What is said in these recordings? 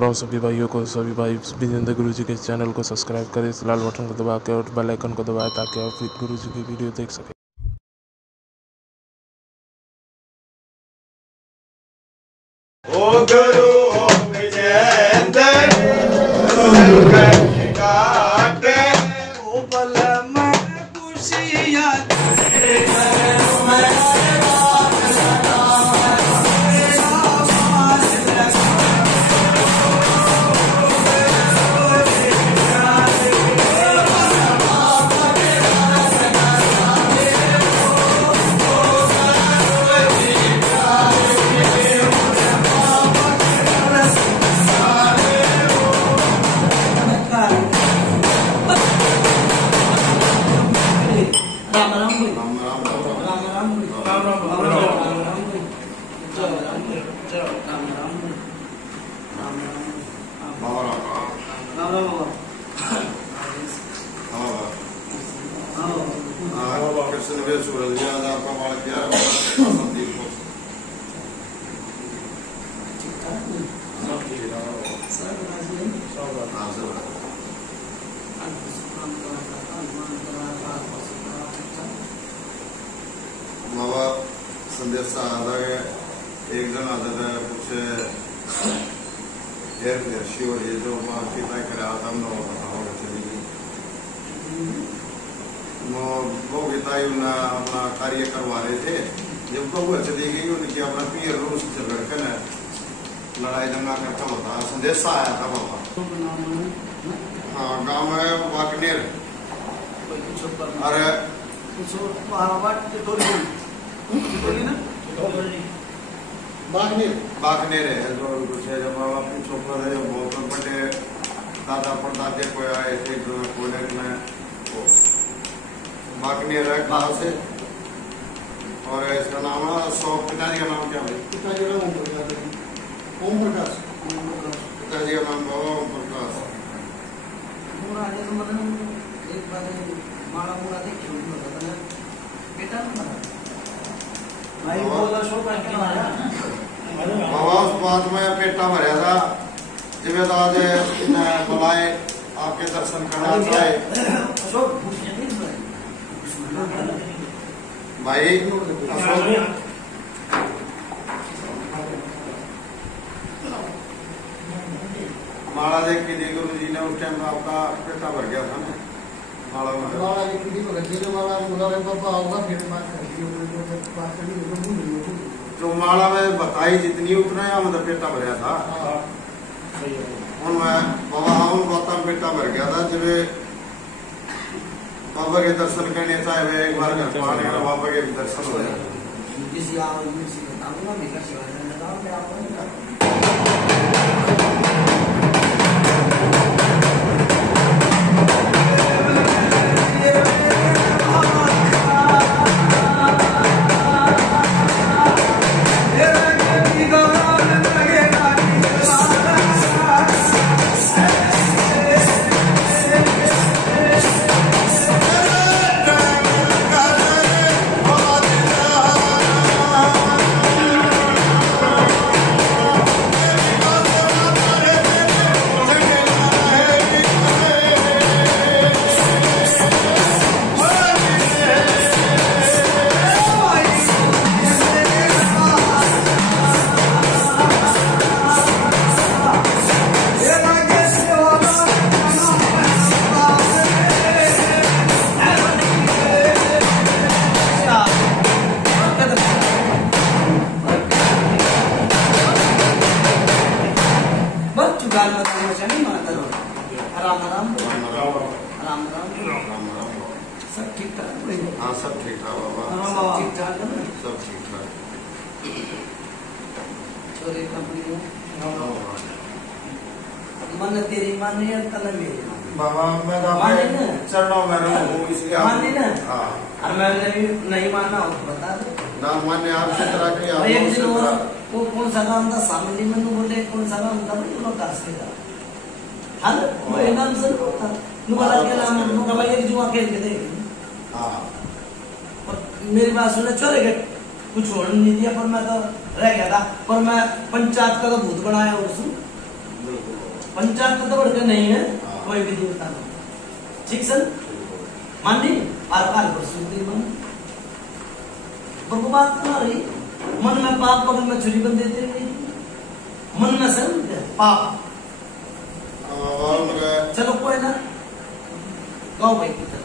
राम सभी भाइयों को, सभी भाई विजेंद्र गुरु जी के चैनल को सब्सक्राइब करें, इस लाल बटन को दबा के और बेल आइकन को दबाएं ताकि आप गुरु जी की वीडियो देख सकें। ओ गुरु विजेंद्र काटे ओ बल में खुशियां संदेश आता है। एक जन आता था कुछ देर और ये जो पिता करा था वो पिताई अपना कार्य करवा रहे थे। जब तो वो चली गई उनकी अपना पीर रूस से लड़के ने लड़ाई दंगा करता होता संदेश आया था बाबा। हाँ, गाँव है वाकनेर। अरे बागनेर है जो कुछ है। जब अपनी छोकर है बहुत बड़े दादा परदादे को आए थे जो कॉलेज में बागनेर है गाँव से। और इसका नाम है पिताजी का नाम क्या है? पिताजी का नाम ओम प्रकाश। पिताजी का नाम बाबा ओम प्रकाश। बाबा उस बात में पेटा भरा था जब आज बुलाए आपके दर्शन करना चाहे भाई। माला देख के दी गुरु जी ने उस टाइम आपका पेटा भर गया था ना। जो माला में बताई जितनी उतना है मतलब पेटा भरा था। बाबा गौतम पेटा भर गया था जब बाबा के दर्शन करने चाहे एक बार घर आने का बाबा के दर्शन हो जाए। सब ठीक ठाक। हाँ, सब ठीक ठाक बाबा। सब ठीक ठाक है ना? सब ठीक ठाक। छोरे कंपनी मन तेरी माने या तन मेरी बाबा। मैं चरणों में रहूं इसलिए माने ना। हाँ, और मैं नहीं मानना हो तो बता दो ना। माने आपसे तरह के आप एक दिन वो कौन सा काम था सामने में बोले कौन सा काम था भाई लोग कास के था। हाँ, वो नाम से था नुवाला के नाम नुका भाई एक जुआ खेल के देख। हाँ, मेरी बात सुने चले गए कुछ छोड़ नहीं दिया पर मैं तो रह गया था। पर मैं पंचायत का तो भूत बनाया उसने। पंचायत तो बढ़कर नहीं है कोई भी देवता नहीं। ठीक सर मानी आकार पर सुनती मन बात ना रही मन में पाप पकड़ में छुरी बन देते नहीं मन में सर पाप। चलो कोई ना गाओ भाई की तरह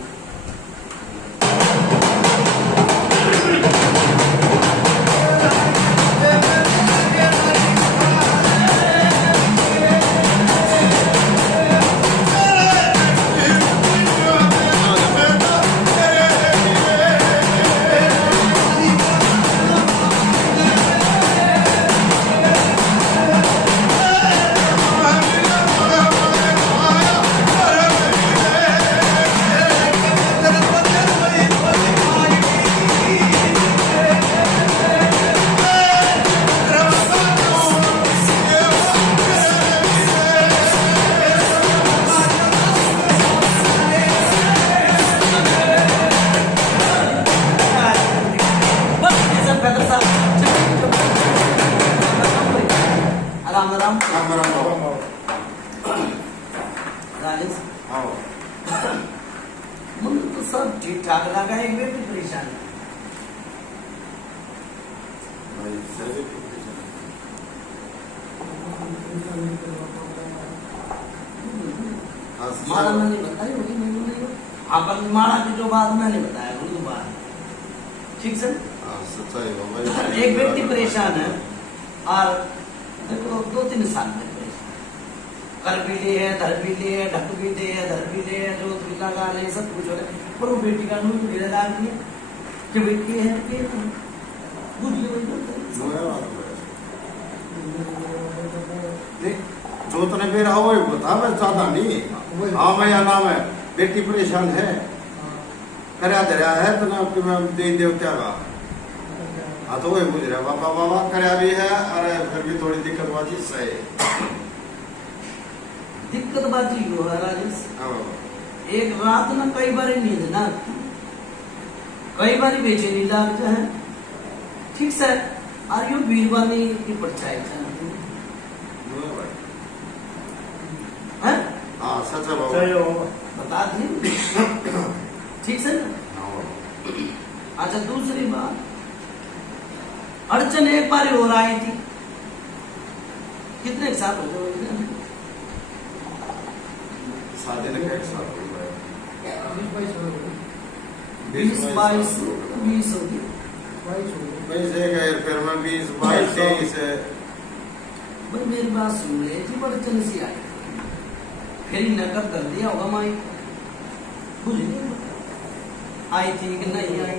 तो सब ठीक ठाक लगा एक भी परेशान मारा मैंने बताई होगी नहीं अपन मारा की जो बात मैंने बताया वही तो बात ठीक सर एक व्यक्ति परेशान है और देखो 2-3 साल में कर भी ले है धर भी ले है ढक भी ले है धर भी ले है जो तुला का ले सब कुछ हो रहा है पर वो बेटी का नून मेरा डाल दिया कि बेटी है कि बुझ जो तने फिर आओ बता मैं चाहता नहीं हाँ मैं या नाम है बेटी परेशान है करया धरया है तो ना कि मैं देवी देवता का हाँ तो वही बुझ रहा बाबा बाबा करया भी है अरे फिर भी थोड़ी दिक्कत बाजी सही दिक्कत बाजी हो राजेश एक रात ना कई बार नींद ना कई बार बेचैनी लगता है ठीक सर और यो बीरबानी की परछाई है हाँ सच है बाबा बता दी ठीक सर अच्छा दूसरी बात अड़चन एक बार हो रही थी कितने साल हो गए शादी ने एक साल हो गया 20-22 होगी वैसे गए फिर मैं 20-22-23 है भाई मेरी बात सुन ले थी अड़चन सी आई फिर नगर कर दिया होगा माई बुझ आई थी कि नहीं आई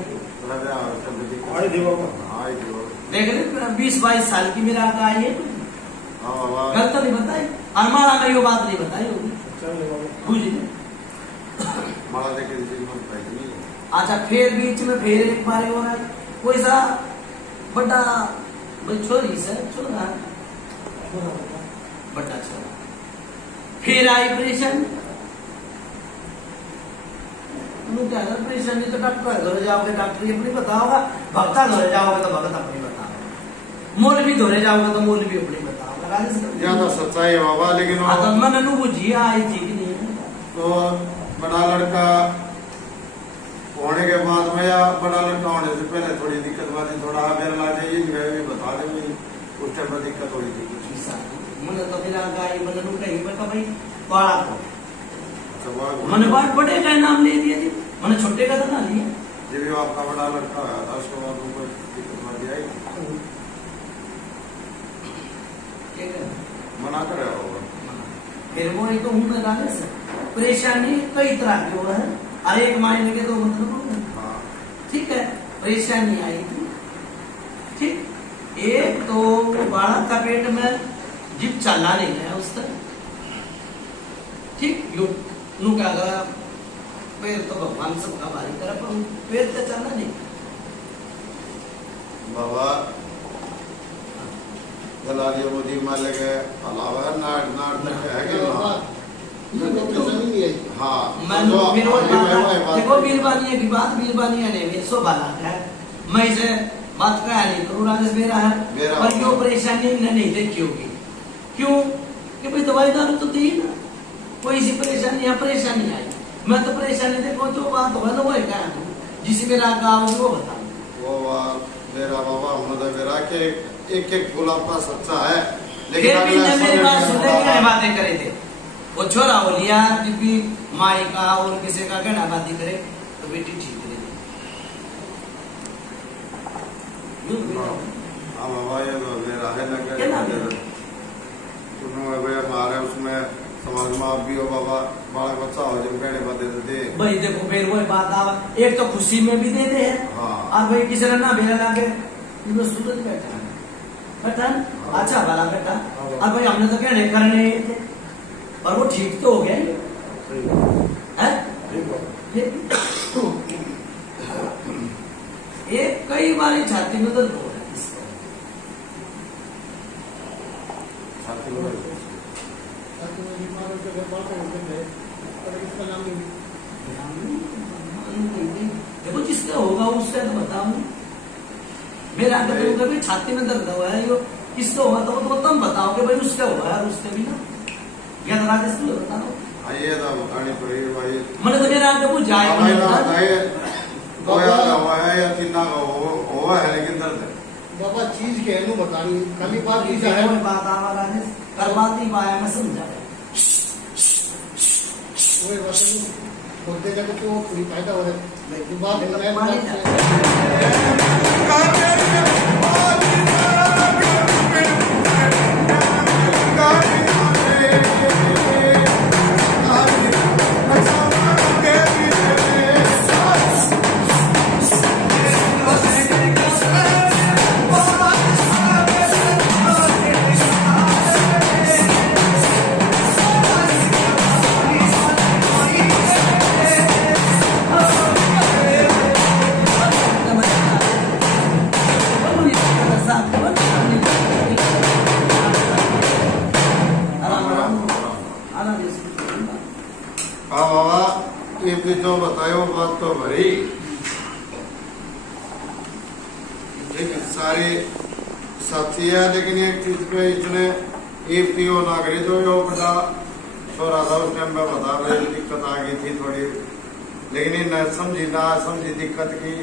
देख ले मेरा 20-22 साल की मेरा का आई है गलत नहीं बताई हमारा में यो बात नहीं बताई होगी बुझ अच्छा फिर बीच में फिर एक बार हो रहा है कोई सा बड़ा छोरी से छोरा बड़ा छोरा फिर आई परेशान परेशानी तो डॉक्टर घर जाओगे डॉक्टर अपनी बताओगा भक्ता घर जाओगे तो भक्त अपनी बताओगे मोल भी धोरे जाओगे तो मोल भी अपनी बताओगा ज्यादा सच्चाई है बाबा लेकिन मैंने बुझिया आई थी कि नहीं तो बड़ा लड़का होने के बाद में या बड़ा लड़का होने से पहले थोड़ी दिक्कत बात थोड़ा बेर ला जाइए बता दे उस टाइम में दिक्कत हो रही थी मैंने तो फिर गाय मैंने कहीं बता भाई बड़ा को मैंने बात बड़े का नाम ले दिया जी मैंने छोटे का तो ना लिया जब आपका बड़ा लड़का है था उसके बाद उनको दिक्कत बात आई मना करे होगा फिर वो तो हूँ मैं डाले से परेशानी कई तरह की हो है हर एक मायने के दो मतलब ठीक है परेशानी आई थी ठीक एक तो बालक का पेट में जिप चलना नहीं है उस तरह ठीक यू नू क्या करा पैर तो भगवान सबका भारी तरह पर पैर तो चलना नहीं बाबा दलालियों मोदी माले के अलावा नाट नाट तक है कि हाँ देखो बीरबानिया की बात बीरबानिया ने भी सो भला है मैं इसे बात कहा नहीं करूँ राजेश मेरा है पर क्यों परेशानी ने नहीं देखी होगी क्यों कि भाई दवाई दारू तो दी ना, कोई सी परेशानी या परेशानी आई, मैं तो परेशानी देखो जो बात होगा ना वो है क्या जिसे मेरा गाँव वो बताऊँ। वो मेरा बाबा हमने मेरा के एक गुलाब का सच्चा है, लेकिन मेरी बात सुनने की बातें करे थे वो छोरा हो लिया कि माई का और किसी का कहना बातें करे तो बेटी ठीक रहे। हमारे उसमें समाज में आप भी हो बाबा, बालक बच्चा हो जब कहने बदे दे भाई देखो फिर वही बात आ एक तो खुशी में भी दे दे है। हाँ। और भाई किसी ने ना भेजा लाके सूरज बैठा है बैठा अच्छा भला बैठा और भाई हमने तो कहने करने थे और वो ठीक तो हो गया है? ये कई बार छाती में दर्द हो रहा है देखो जिसका होगा उससे तो बताऊं मेरा अगर कभी छाती में दर्द हुआ है यो किसका होगा तो तुम बताओ कि भाई उसका हुआ है उसके भी ना या तो राजेश बताओ आइए तो बतानी पड़ेगी भाई। मैंने तो मेरा आगे वो जाए या चिन्ना हुआ है लेकिन दर्द है बाबा चीज के है बतानी कभी बात की है बात आवा राजेश कर बात ही पाया मैं समझा वो वचन बोलते जाके तो पूरी फायदा हो रहा है बात जो बतायो बात तो भरी लेकिन सारे साथी है, लेकिन एक चीज पे इसने पीओ ना करी जो यो बता छोरा था उस टाइम में बता रहे दिक्कत आ गई थी थोड़ी, लेकिन न समझी ना समझी दिक्कत की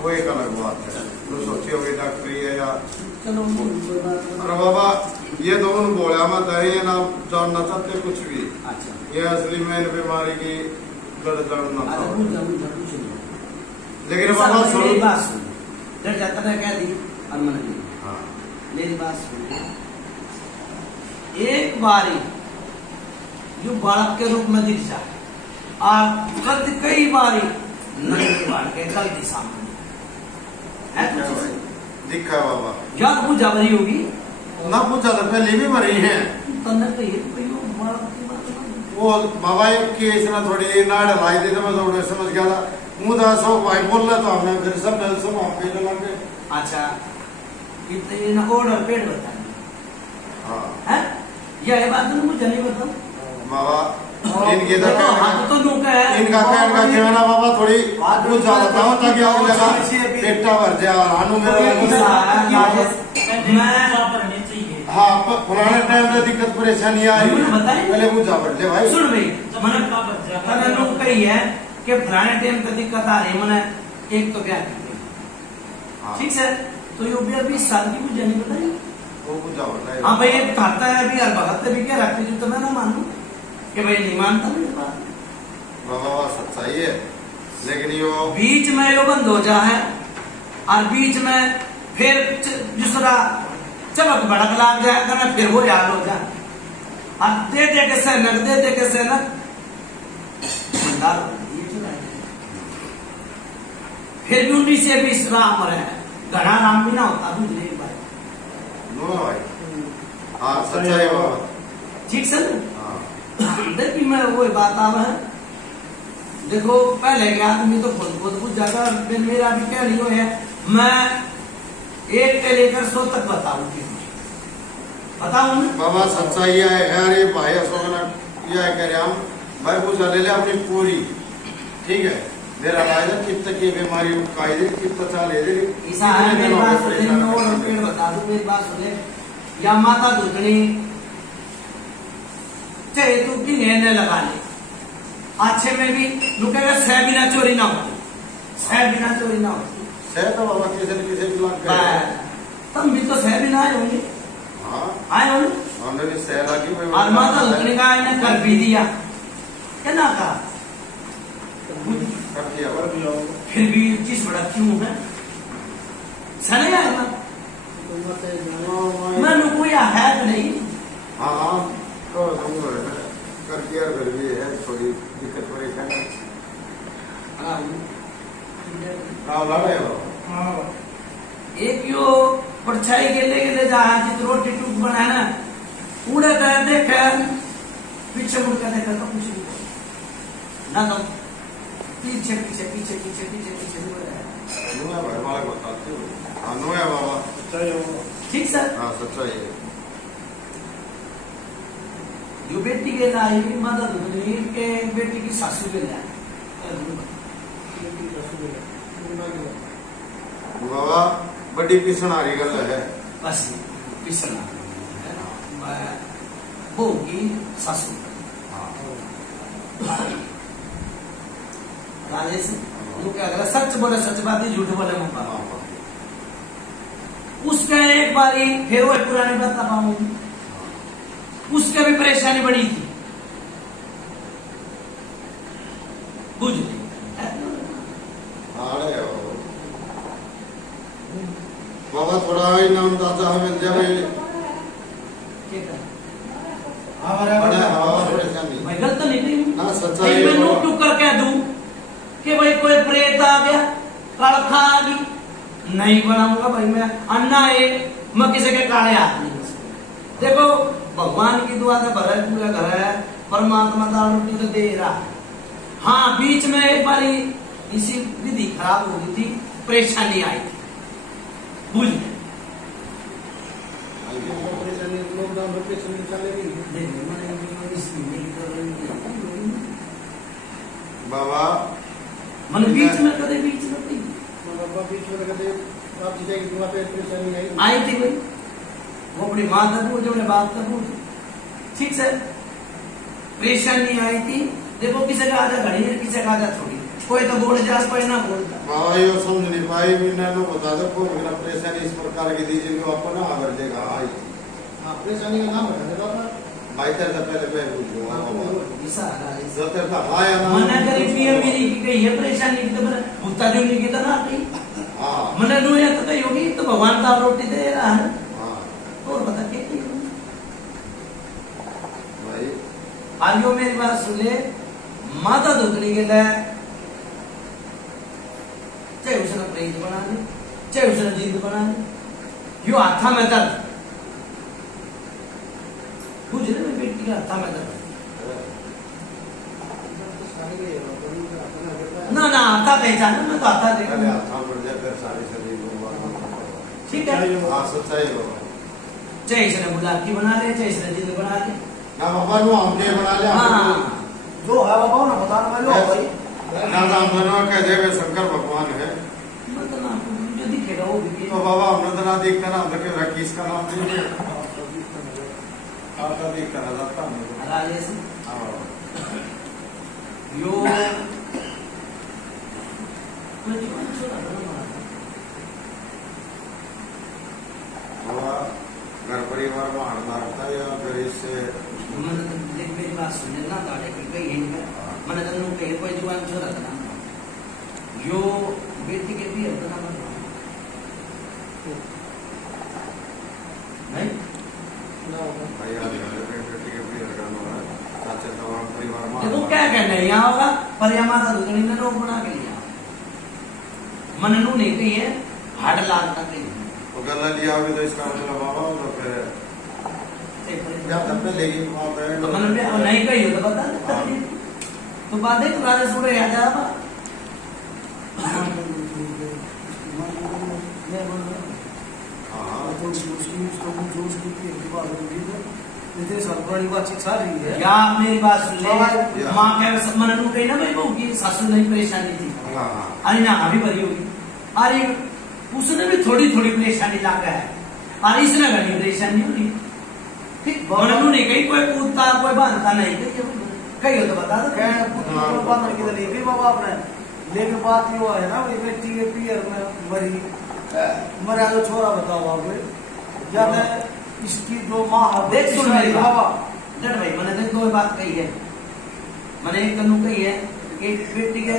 वो एक अलग बात है। तो सोची होगी डॉक्टरी है या अरे बाबा ये तो उन बोला मत है ये ना जानना चाहते कुछ भी। ये असली में बीमारी की लड़ना था लेकिन बाबा मेरी बात सुन डर जाता था क्या दी मेरी बात सुन एक बारी जो बालक के रूप में दिख जाए और गलती कई बारी नहीं बाढ़ के गलती सामने है दिखा बाबा या पूजा भरी होगी ना पूछा तो पहले भी भरी है वो बाबा एक केस ना थोड़ी नाड़ लाई थी तो मैं थोड़े समझ गया था मुदा सो भाई बोल रहा तो हमने फिर सब नल सुनो आपके लगे। अच्छा इतने ना ऑर्डर पेड़ बताएं हाँ है यह बात तो मुझे नहीं बताओ बाबा इनके तो इनका कहने का क्या ना बाबा थोड़ी कुछ ज्यादा बताओ ताकि आगे लगा पेटा भर जाए और हानू हाँ पुराने टाइम में दिक्कत परेशानी आई पहले मुझे बढ़े भाई सुन भाई मैंने लोग कही है कि पुराने टाइम पे दिक्कत आ रही मैंने एक तो क्या ठीक है तो ये भी अभी 20 साल की मुझे नहीं बताई वो मुझे बढ़े हाँ भाई ये खाता है अभी हर भगत भी क्या रखती जो तो मैं ना मानू कि भाई नहीं मानता मेरे बात बाबा सच्चाई है लेकिन यो बीच में यो बंद हो जाए और बीच में फिर दूसरा चमक भड़क लाग जाए करना फिर वो याद हो जाए और दे के सैनक दे के सैनक फिर भी 19 से 20 राम रहे घना राम भी ना होता दूसरे भाई हाँ सच्चाई बाबा ठीक सर देखिए मैं वो बात आ है देखो पहले के आदमी तो खुद कुछ ज्यादा मेरा भी क्या नहीं है मैं 1 से लेकर 100 तक बताऊंगी बताऊं बाबा सच्चाई है यार ये भाई अशोकना यह कह रहे हम भाई पूछा ले ले अपनी पूरी ठीक है मेरा इलाज है कित तक ये बीमारी कायदे कित चाल है ऐसा है मेरी बात सुने और पेड़ बता दूं मेरी बात सुने या माता दुर्गणी थे तू की ने लगा ले अच्छे में भी लुकेगा सह बिना चोरी ना होती, सह बिना चोरी ना होती। सह तो बाबा किसी न किसी की लग गए, तुम भी तो सह बिना आए होंगे। हाँ आए होंगे। हमने भी सह लगी और माता उतने का इन्हें कर भी दिया क्या ना कहा, कर दिया फिर भी चीज बड़ा क्यों है सने आएगा मैं कोई है तो नहीं। हाँ हाँ तो कर दिया, फिर भी है थोड़ी दिक्कत परेशानी। एक यो परछाई गेले गेले जहाँ जित रोटी टूक बना ना उड़े देख पीछे मुड़ कर देखा तो कुछ नहीं ना तो पीछे पीछे पीछे पीछे पीछे पीछे घर वाले बताते हो। हाँ नो है बाबा, ठीक सर। हाँ सच्चाई है। जो बेटी के लाई मदद हुई के बेटी की सासू के लाई बाबा बड़ी पिसनारी गल है, बस पिसना वो की सासू राजेश लोग अगर सच बोले सच बात ही झूठ बोले मुंह उसका एक बारी फिर वो पुरानी बात पाऊंगी उसके भी परेशानी बड़ी थी बुझ बाबा थोड़ा इनाम दाता हमें जब मैं गलत नहीं ना सच्चाई मैं नोट टू कर कह दूं कि भाई कोई प्रेत आ गया कड़खा आ गई नहीं बनाऊंगा भाई मैं अन्ना है मैं किसी के काले हाथ नहीं देखो भगवान की दुआ से भरा पूरा घर है परमात्मा दाल रोटी तो दे रहा है। हाँ बीच में एक बार इसी विधि खराब हो गई थी परेशानी आई थी बुझ बाबा मन बीच में कदे बीच में आई थी भाई वो अपनी माँ तक पूछे अपने बाप तक पूछे ठीक से परेशानी आई थी। देखो किसी का आधा घड़ी है किसी का आधा थोड़ी कोई तो बोल जास कोई ना बोलता बाबा ये समझ नहीं पाई मैंने तो बता दो कोई मेरा परेशानी इस प्रकार की दी जिनको आपको ना आवर देगा आई परेशानी का नाम बता देगा भाई तेरे पहले मैं पूछूंगा जो तेरे का आया ना मना गरीबी है मेरी की कही है परेशानी की तो मैंने भूता जो नहीं की तो ना कही हाँ मैंने नो या तो कही होगी तो भगवान का रोटी दे रहा है हाँ और बता के भाई आलियो मेरी बात सुन ले माता दुखने के लिए चाहे उसने प्रेत बना ले चाहे उसने जिंद बना ले यो हाथा में दर्द बुझ रहे बेटी का हाथा में दर्द ना ना आता पहचान मैं तो आता देखा ठीक है हाँ सच्चाई बाबा चाहे इसने बुलाकी बना ले चाहे इसने जिंद बना ले ना बाबा नो हमने बना लिया हाँ जो है बाबा ना बताना मैं लो भाई ना नाम धनवा कह दे वे शंकर भगवान है मतलब आपको जो दिखेगा वो भी तो बाबा हमने तो ना देखता ना हमने के रकीस का नाम नहीं है आपका देखता ना जाता नहीं राजेश हाँ यो कोई जीवन छोड़ा ना बाबा घर परिवार में हार मारता है या फिर इससे मन देख मेरी बात सुनने ना गाड़े की कहीं है मन तनु कहीं कोई जीवन छोड़ा था यो बेटी के भी अपना मत नहीं भाई आज बेटी के भी करना है चाचा तमाम परिवार में देखो क्या कहना है यहाँ होगा पर यहाँ माता दुगनी ने रोक बना के लिया मन नू नहीं कही है हाड लाल का कही तो गला लिया होगा तो इसका मतलब बाबा तो फिर क्या धब्बे लेगी बात है तो मन नहीं कही हो तो बता दे तो बात है तुम्हारे सुने आ जाएगा या मेरी बात सुन ले माँ कह मन नू कही ना भाई बहू की सासू नहीं परेशानी थी अरे ना अभी भरी होगी अरे उसने भी थोड़ी थोड़ी परेशानी लागा है और इसने घनी परेशानी होगी ठीक मन नू नहीं कही कोई कूदता कोई बांधता नहीं कहीं तो बता दो बांधने की नहीं थी बाबा आपने, लेकिन बात ये है ना बेटी के पियर में मरी मरा जो छोरा बताओ आप या इसकी जो माँ देख सुन मेरी बात डर भाई मैंने देख दो बात कही है, मैंने एक कनु कही है कि बेटी के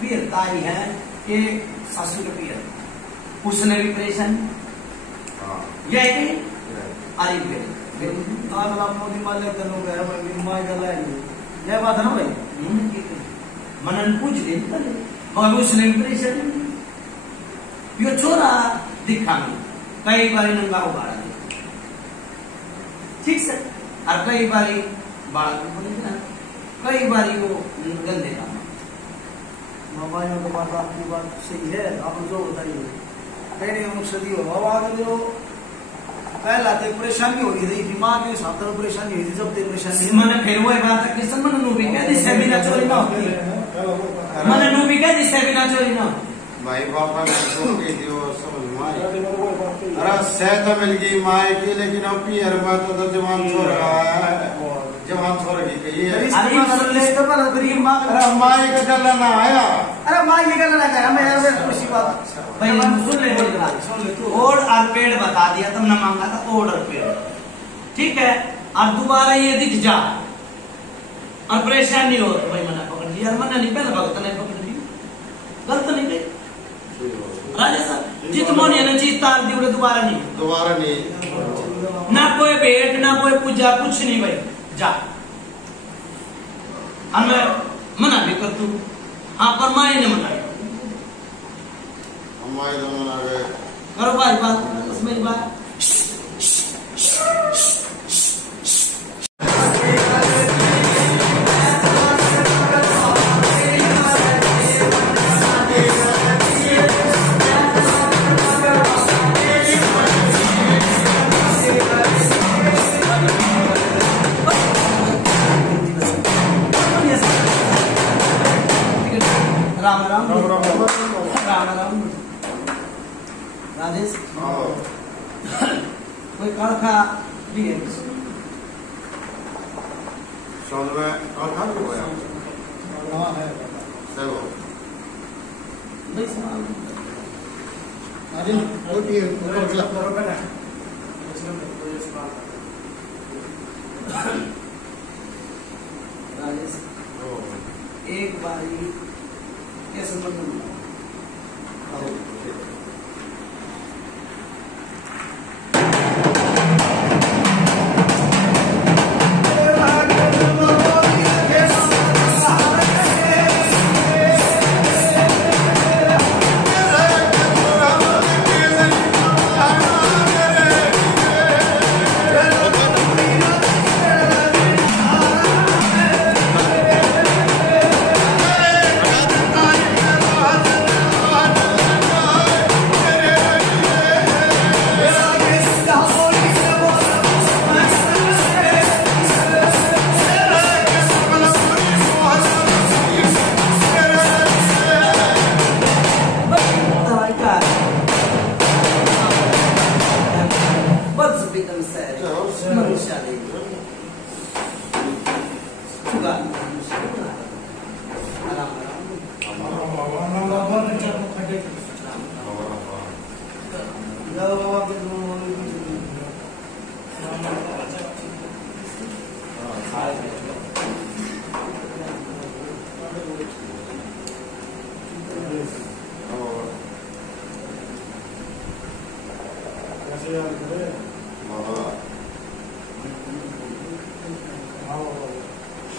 पियर ताई है कि सासू के पियर उसने भी परेशान यह है अरे मोदी माले कनु गए माँ गला यह बात है ना भाई मनन पूछ ले मगर उसने भी परेशान यो छोरा दिखा कई बार नंगा उबाड़ा ठीक से और कई बारी बाल कई बारी वो गंदे काम बाबाइयों के पास आपकी बात सही है, आप जो बताइए पहले मुक्सदी हो बाबा जो पहला तो परेशानी हो गई थी दिमाग के साथ तो परेशानी हुई थी जब तक परेशानी मैंने फिर वो बात है कि मन नु भी कह दी से बिना चोरी ना होती मन नु भी कह दी से बिना चोरी ना भाई बापा ने तो कही थी वो समझ में आई। अरे सहता मिल गई माए की, लेकिन अब पियर में तो जवान छोड़ रहा है, जवान छोड़ गई कही है। अरे माए का डर ना आया, अरे माँ ये कहना लगा है मैं यार खुशी बात भाई सुन ले ओड और पेड़ बता दिया तुमने मांगा था ओड और पेड़ ठीक है, और दोबारा ये दिख जा और परेशान नहीं हो तो भाई मना पकड़ लिया यार मना नहीं पहले भगत ने पकड़ ली गलत नहीं गई राजा साहब जित मोनी ने चीज तार दी उड़े दोबारा नहीं ना कोई भेंट ना कोई पूजा कुछ नहीं भाई जा और मैं मना भी कर तू हाँ पर माए ने मना माए तो मना गए करो भाई बात उसमें बात राम राम राम राम राजेश कोई कड़खा भी है शौल में कड़खा भी होया सेवो नहीं सवाल अरे वो भी राजेश एक बारी कैसे मतलब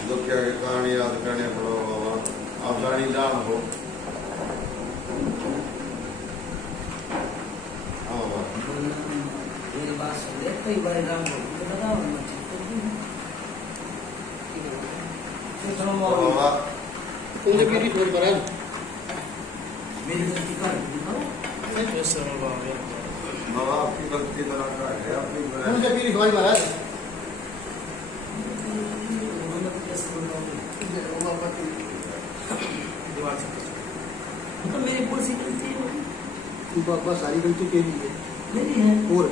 दुखिया की कहानी याद करने पड़ो बाबा, आप जानी जान हो। मेरी बात सुन ले कई बार राम को बताओ बाबा तुमने मेरी फोन पर है मेरी गलती कर दिखाओ बाबा आपकी गलती तो ना है, अपनी मुझे मेरी फोन पर है तो मेरी कौन सी गलती है तू बाबा सारी गलती तेरी है मेरी है और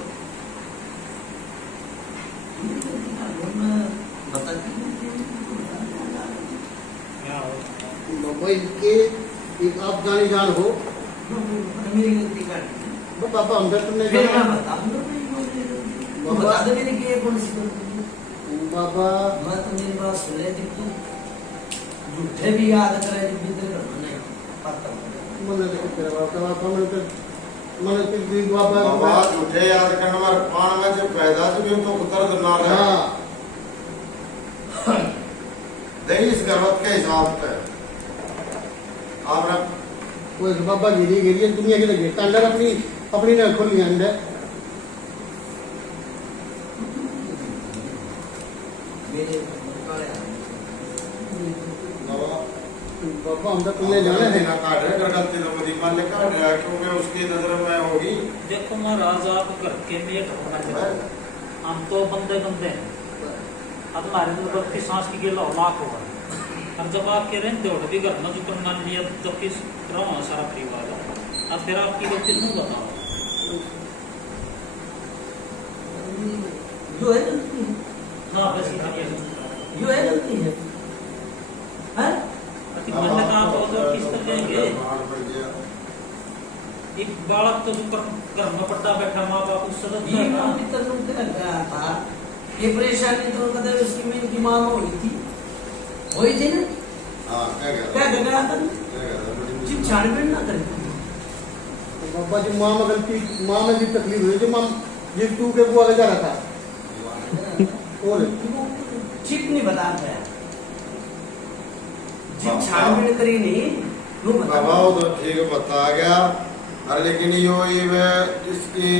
बता भाई के एक आप जाने जान हो मेरी गलती कर दी। वो पापा हम तुमने फिर मैं बता दे मेरी की कौन सी गलती। बाबा मैं तो मेरी बात सुन ले थी झूठे भी याद करे जो भी तेरे नहीं पता मन देखो तेरा बाबा मन के भी बाबा बाबा झूठे याद करने वाला पान में जब पैदा से भी तो दर्द ना रहे। हाँ देखिए इस गर्वत के हिसाब से आपने वो बाबा गिरी दुनिया के लगे अंदर अपनी अपनी ने खोली अंदर मेरे बाबा हम तो तुमने जाना है ना काट रहे अगर गलती तो मेरी मान ले काट रहा है क्योंकि उसकी नजर में होगी। देखो महाराज आप घर के मेट होना चाहिए। हम तो बंदे बंदे हैं। अब हमारे अंदर की सांस की गिला लाख होगा। अब जब आप कह रहे हैं दौड़ भी घर में जो कर मान लिया तो किस रहा सारा परिवार। अब फिर आपकी गलती नहीं बताओ। जो है गलती है। हाँ बस इतनी जो है गलती है। हैं? मन का आप तो किस तरह लेंगे? एक बालक तो जो घर में पट्टा बैठा माँ बाप उससे तो ये पितर लोग क्या गया था ये परेशानी तो कदे उसकी मेरी की माँ हुई थी ना। हाँ क्या गया था जिन छानबीन ना करे बाबा जी माँ में गलती माँ में भी तकलीफ हुई जो माँ जिस टू के वो अलग जा रहा था और ठीक नहीं बता पाया जिन छानबीन करी नहीं वो बता बाबा वो तो ठीक बता गया। अरे लेकिन यो ये इसकी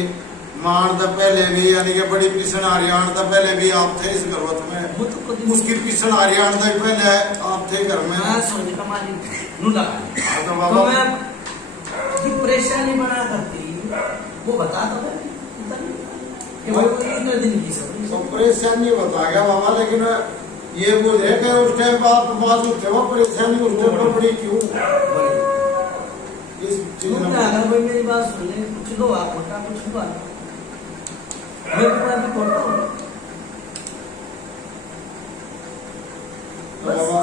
मान तो पहले भी यानी कि बड़ी पिसन हरियाण तो पहले भी आप थे इस गर्वत में। वो तो कभी उसकी पिसन हरियाण तो पहले आप थे घर में। मैं सोच का मालिक नू लगा तो तो बाबा मैं की परेशानी बना करती वो बता दो कि वो इतने दिन की सब तो परेशानी बता गया बाबा लेकिन ये बोल रहे कि उस टाइम आप मौजूद थे वो परेशानी उस टाइम पर बड़ी क्यों इस चीज में अगर भाई मेरी बात सुन ले कुछ लो आप खोटा कुछ लो मैं तुम्हारा भी खोटा हूँ बाबा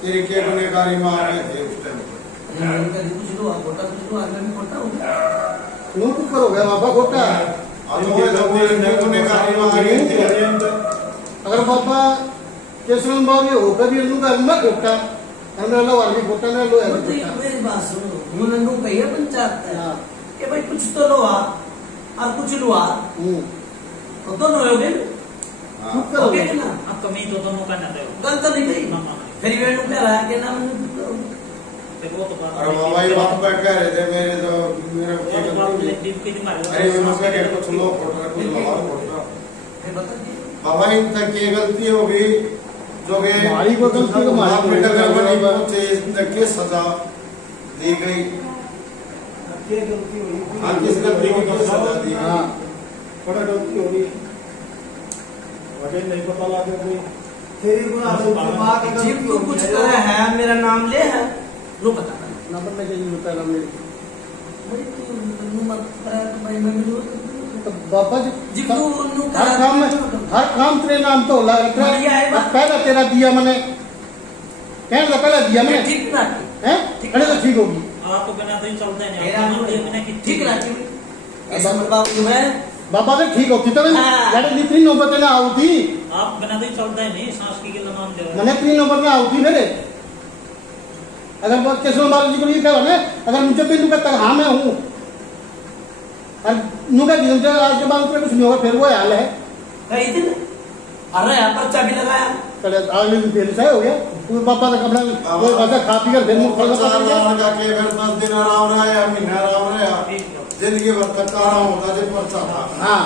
तेरी क्या गुनहगारी मां में थे उस टाइम पर। कुछ लो आप खोटा कुछ लो मैं भी खोटा हूँ नू कुछ करोगे बाबा खोटा गुनहगारी मां थे। अगर बाबा केसरन बाबू हो कभी नू का मैं खोटा हमरा लो वाली खोटा ना लो है खोटा मेरी बात सुनो मुझे नू कही है पंचायत हां कि भाई कुछ तो लो आप और कुछ लो आप तो दोनों हो गए चुप करो ओके ना अब कमी तो दोनों का ना दे गलत नहीं गई फिर वेणु कह रहा है कि ना फिर वो तो बात अरे बाबा ये बात पे कह रहे थे मेरे तो मेरा क्या गलती थी। दिन के दिन अरे मैं उसका कह कुछ लोग फोटो कुछ लगाओ फोटो फिर बता दिए बाबा इन तक की गलती होगी जो कि हमारी कोई गलती तो हमारी आप कोई बेटा गलती नहीं नहीं है। पहुंचे इस तक की सजा दी गई। हाँ किस गलती की सजा दी गई। हां बड़ा गलती होगी वजह नहीं पता लगा कोई तेरी गुना जिब तू कुछ करे है मेरा नाम ले है लो बता नंबर में चाहिए होता है मेरे भाई तू मत करे तो भाई मैं मिलूं तो बाबा जी जिब तू नू हर काम तेरे नाम तो होला बढ़िया है बात। पहला तेरा दिया मैंने कहने लगा पहला दिया मैंने ठीक ना हैं अरे तो ठीक होगी आप तो बिना तो ही चलते नहीं मेरा आप बिना कि ठीक ना ऐसा मतलब कि मैं बाबा से ठीक होती तो हाँ। यार इतनी नौबत ना आउती आप बिना तो ही चलते नहीं सांस की गिला मान दे मैंने 3 नंबर में आउती मेरे अगर वो केसवन बाबू जी को ये कहो ना अगर मुझे भी नुका तक हाँ मैं हूँ और नुका दिन से आज के बाद कुछ नहीं होगा फिर वो हाल है कही थी ना अरे यहाँ पर चाबी लगाया चले अगले दिन फेल से हो गया वो पापा का कपड़ा वो ऐसा खा पी कर फिर मुख खोलना पड़ेगा लगा के फिर 10 दिन आराम रहा या महीना आराम रहा जिंदगी भर तक आराम होता जब पर्चा था। हाँ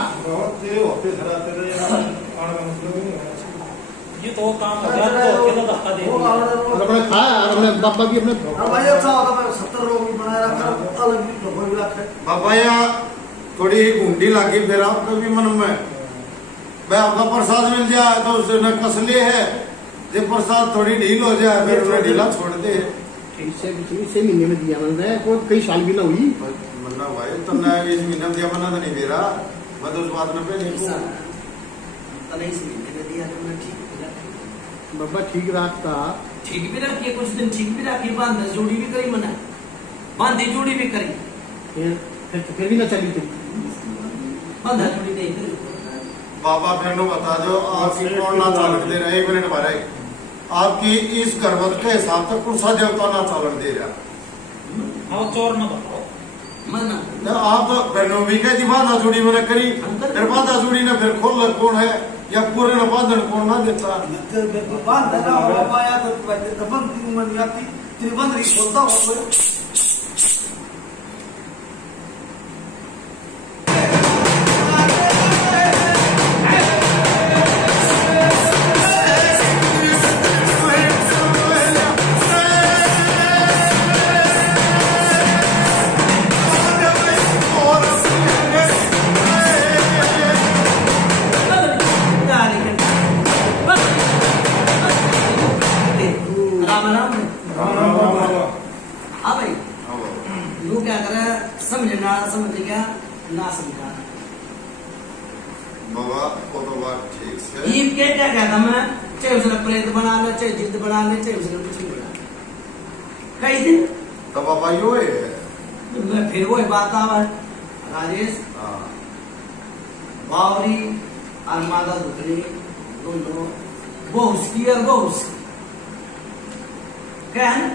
तेरे ऑफिस हराते रहे आने का मतलब ही नहीं है ये तो काम हो गया तो कितना धक्का दे दिया और अपने खाया और अपने पापा की अपने भाई अच्छा होगा मैं 70 लोग भी बनाए रखा अलग भी लोगों भी रखे बाबा यहाँ थोड़ी घुंडी लगी फिर आपके भी मन में भाई आपका प्रसाद मिल जाए तो उसने कसले है जब प्रसाद थोड़ी ढील हो जाए फिर उन्हें ढीला छोड़ दे। इसे 6 महीने में दिया मैंने कोई कई साल भी ना हुई मन्ना भाई तो ना इस महीने में दिया मना तो नहीं दे रहा मैं तो उस बात में पे नहीं ऐसा तो नहीं सी मैंने दिया तो मैं ठीक बाबा ठीक रखता ठीक भी रखिए, कुछ दिन ठीक भी रखिए, बांध जोड़ी भी करी मना, बांधी जोड़ी भी करी, फिर भी ना चली थी। बांधा जोड़ी नहीं करी। बाबा फिर नो बता दो आपकी कौन ना चालक दे रहा है, 1 मिनट भरे आपकी इस गर्भवत के हिसाब से कौन सा देवता ना चालक दे रहा। हाँ चोर न बताओ मना तो आप बेनोवी के दीवार ना जोड़ी मैंने करी, फिर बांधा जोड़ी ने फिर खोल कौन है या पूरे न बांधन कौन ना देता। बांधा ना हो पाया तो बंदी मन आती त्रिबंधी खोलता हो। हाँ भाई यू क्या करे, समझना समझ गया ना समझा बाबा वो तो बात ठीक है। ये क्या क्या कहता मैं, चाहे उसने प्रेत बना ले, चाहे जिद बना ले, चाहे उसने कुछ भी बना ले, कई दिन तो बाबा यो है मैं फिर वो बात आवा राजेश बावरी और माता दुखरी दोनों वो उसकी और वो उसकी क्या है ना,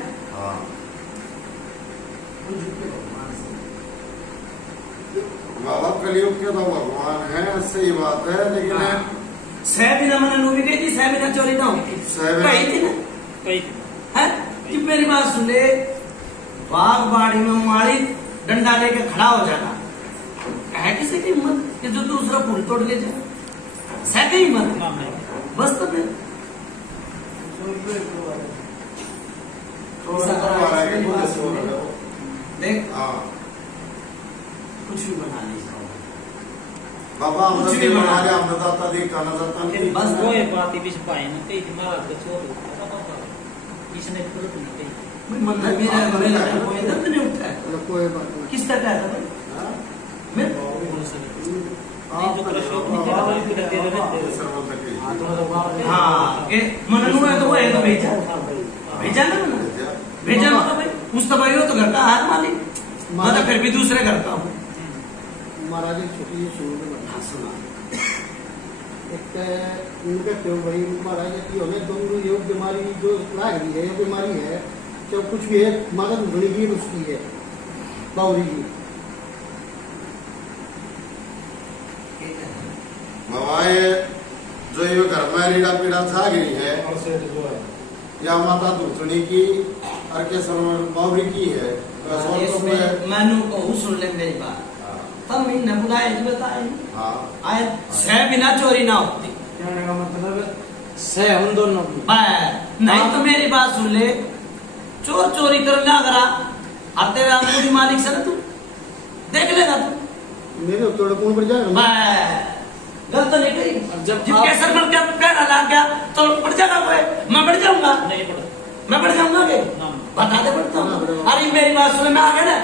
वो झुके भगवान से। बाबा कलयुग के तो भगवान है, सही बात है, लेकिन सह बिना मन नूरी गई थी, सह बिना चोरी ना होती कही थी ना, कई है कि मेरी बात सुन ले, बाग बाड़ी में मारी डंडा लेके खड़ा हो जाना है किसी की हिम्मत कि जो दूसरा फूल तोड़ ले जाए, सह की हिम्मत नाम नहीं बस तो फिर देख कुछ भी बना नहीं सकता बाबा हम कुछ तो भी बना हमारे अन्नदाता देखता नजरता नहीं। बस वो ये बात ही बीच पाए ना कई महाराज का चोर इसने गलत नहीं कही भाई मन में मेरा मेरा कोई दर्द नहीं उठा है, चलो कोई बात नहीं। किस तरह है भाई मैं नहीं जो कर शौक नहीं तेरा भाई तेरे तेरे हाँ के मन नु है तो वो है तो भेजा भेजा ना मन भेजा मतलब भाई उस तो भाई हो तो घर का हार मालिक, मैं तो फिर भी दूसरे घर का हूँ। महाराज एक छोटी सी शुरू में हाँ सुना एक उनके क्यों भाई महाराज की हमें दोनों योग बीमारी जो लाग रही है, ये बीमारी है जो कुछ भी है माता धुनी की उसकी है बावरी की। बाबा ये जो ये घर में रीड़ा पीड़ा था गई है या माता दूसरी की और के समय बावरी की है, मैनू को सुन ले मेरी बात, तब मैंने बुलाए बताए आए सह बिना चोरी ना होती, कहने का मतलब सह हम दोनों की। नहीं तो मेरी बात सुन ले, चोर चोरी कर ना करा अब तेरा अंगूठी मालिक से ना तू देख लेगा तू मेरे उत्तोड़ कौन पड़ जाएगा। गलत तो नहीं करी, जब जब कैसर बन गया पैर हला गया तो पड़ जाएगा कोई, मैं बढ़ जाऊंगा, नहीं पड़ा मैं बढ़ जाऊंगा के नाम बता दे बढ़ता हूँ। अरे मेरी बात सुन, मैं आ गया ना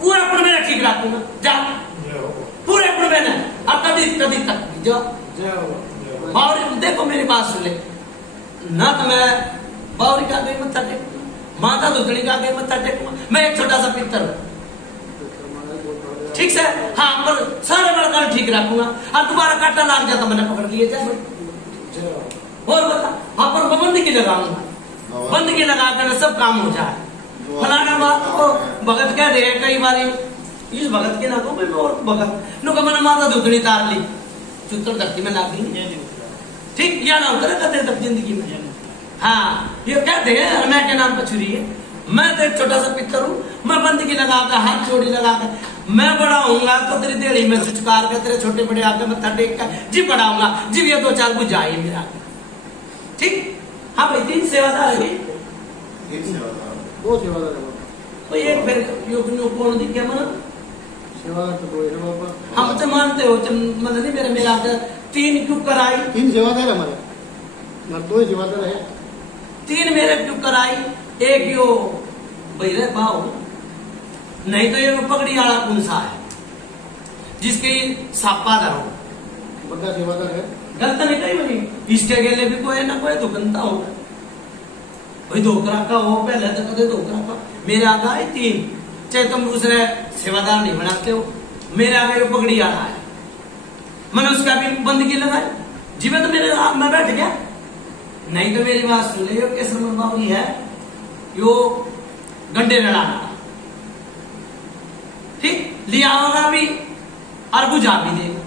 पूरा अपने में ठीक रखूंगा, जा पूरे अपने में ना अब कभी कभी तक जो बावरी देखो मेरी बात सुन ले ना, तो मैं बावरी का गई मत्था टेकूंगा, माता दुधड़ी का गई मत्था टेकूंगा, मैं एक छोटा सा पितर हूँ ठीक से, हाँ पर सारे बड़का ठीक रखूंगा, और तुम्हारा काटा लाग जाता मैंने पकड़ लिए जाए और बता हाँ पर मैं बंदगी लगाऊंगा, बंदगी लगा कर सब काम हो जाए। फलाना बात को भगत कह दे कई बार इस भगत के ना को मैं और भगत नो का मैंने माता दुधड़ी तार ली चुतर धरती में लाग गई ठीक, या ना उतरे कहते तक जिंदगी में। हाँ ये कहते हैं मैं के नाम पर छुरी है, मैं तो एक छोटा सा पिक्चर हूँ, मैं बंदगी लगा कर हाथ जोड़ी लगा कर मैं बड़ा होऊंगा तो तेरी देड़ी में चुचकार कर तेरे छोटे बड़े आके मत्था टेक कर जी बढ़ाऊंगा जी, ये 2-4 बुझा ही मेरा ठीक। हाँ भाई 3 सेवादार है, 2 सेवादार है कोई एक फिर योग कौन दिखे मन सेवादार तो 2 है बाबा। हम तो मानते हो मतलब नहीं मेरा 3 क्यों कराई, 3 सेवादार है हमारे, 2 सेवादार है, 3 मेरे क्यों कराई, एक यो बहरे पाओ नहीं तो ये पगड़ी वाला कौन सा है जिसकी सापा धरो, बड़ा सेवादार है गलत नहीं कही भाई, इसके गेले भी कोई ना कोई दुखनता होगा भाई। धोखरा का हो पहले तो कदे धोखरा का मेरे आगे आई तीन, चाहे तुम दूसरे सेवादार नहीं बनाते हो, मेरे आगे पकड़ी आ रहा है, मैंने उसका भी बंदगी लगाई जीवे तो मेरे हाथ में बैठ गया। नहीं तो मेरी बात सुन ले, केसर बाबू है यो गड्ढे लड़ाना ठीक लिया होगा भी और बुझा भी देगा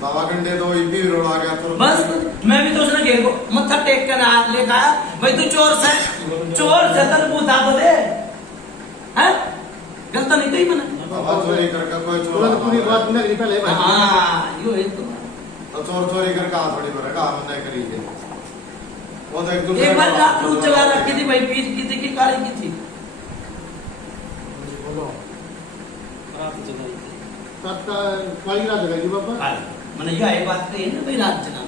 बाबा गंडे तो भी रोड़ा गया तो बस। मैं भी तो उसने घेर को मत्था टेक कर हाथ लेकर आया भाई तू चोर से तन पूछा तो दे है गलत नहीं कही मैंने बाबा चोरी करके कोई तुरंत पूरी बात चोर नहीं पहले भाई। हाँ यो है तो चोर चोरी करके हाथ थोड़ी भरेगा हम नहीं करेंगे। वो तो एक दूसरे एक बार को- रात को चला रखी थी भाई, पीर की थी कि काली की थी रात जगाई थी। सबका काली रात जगाई बाबा। काली मैंने यह बात कही ना भाई रात जना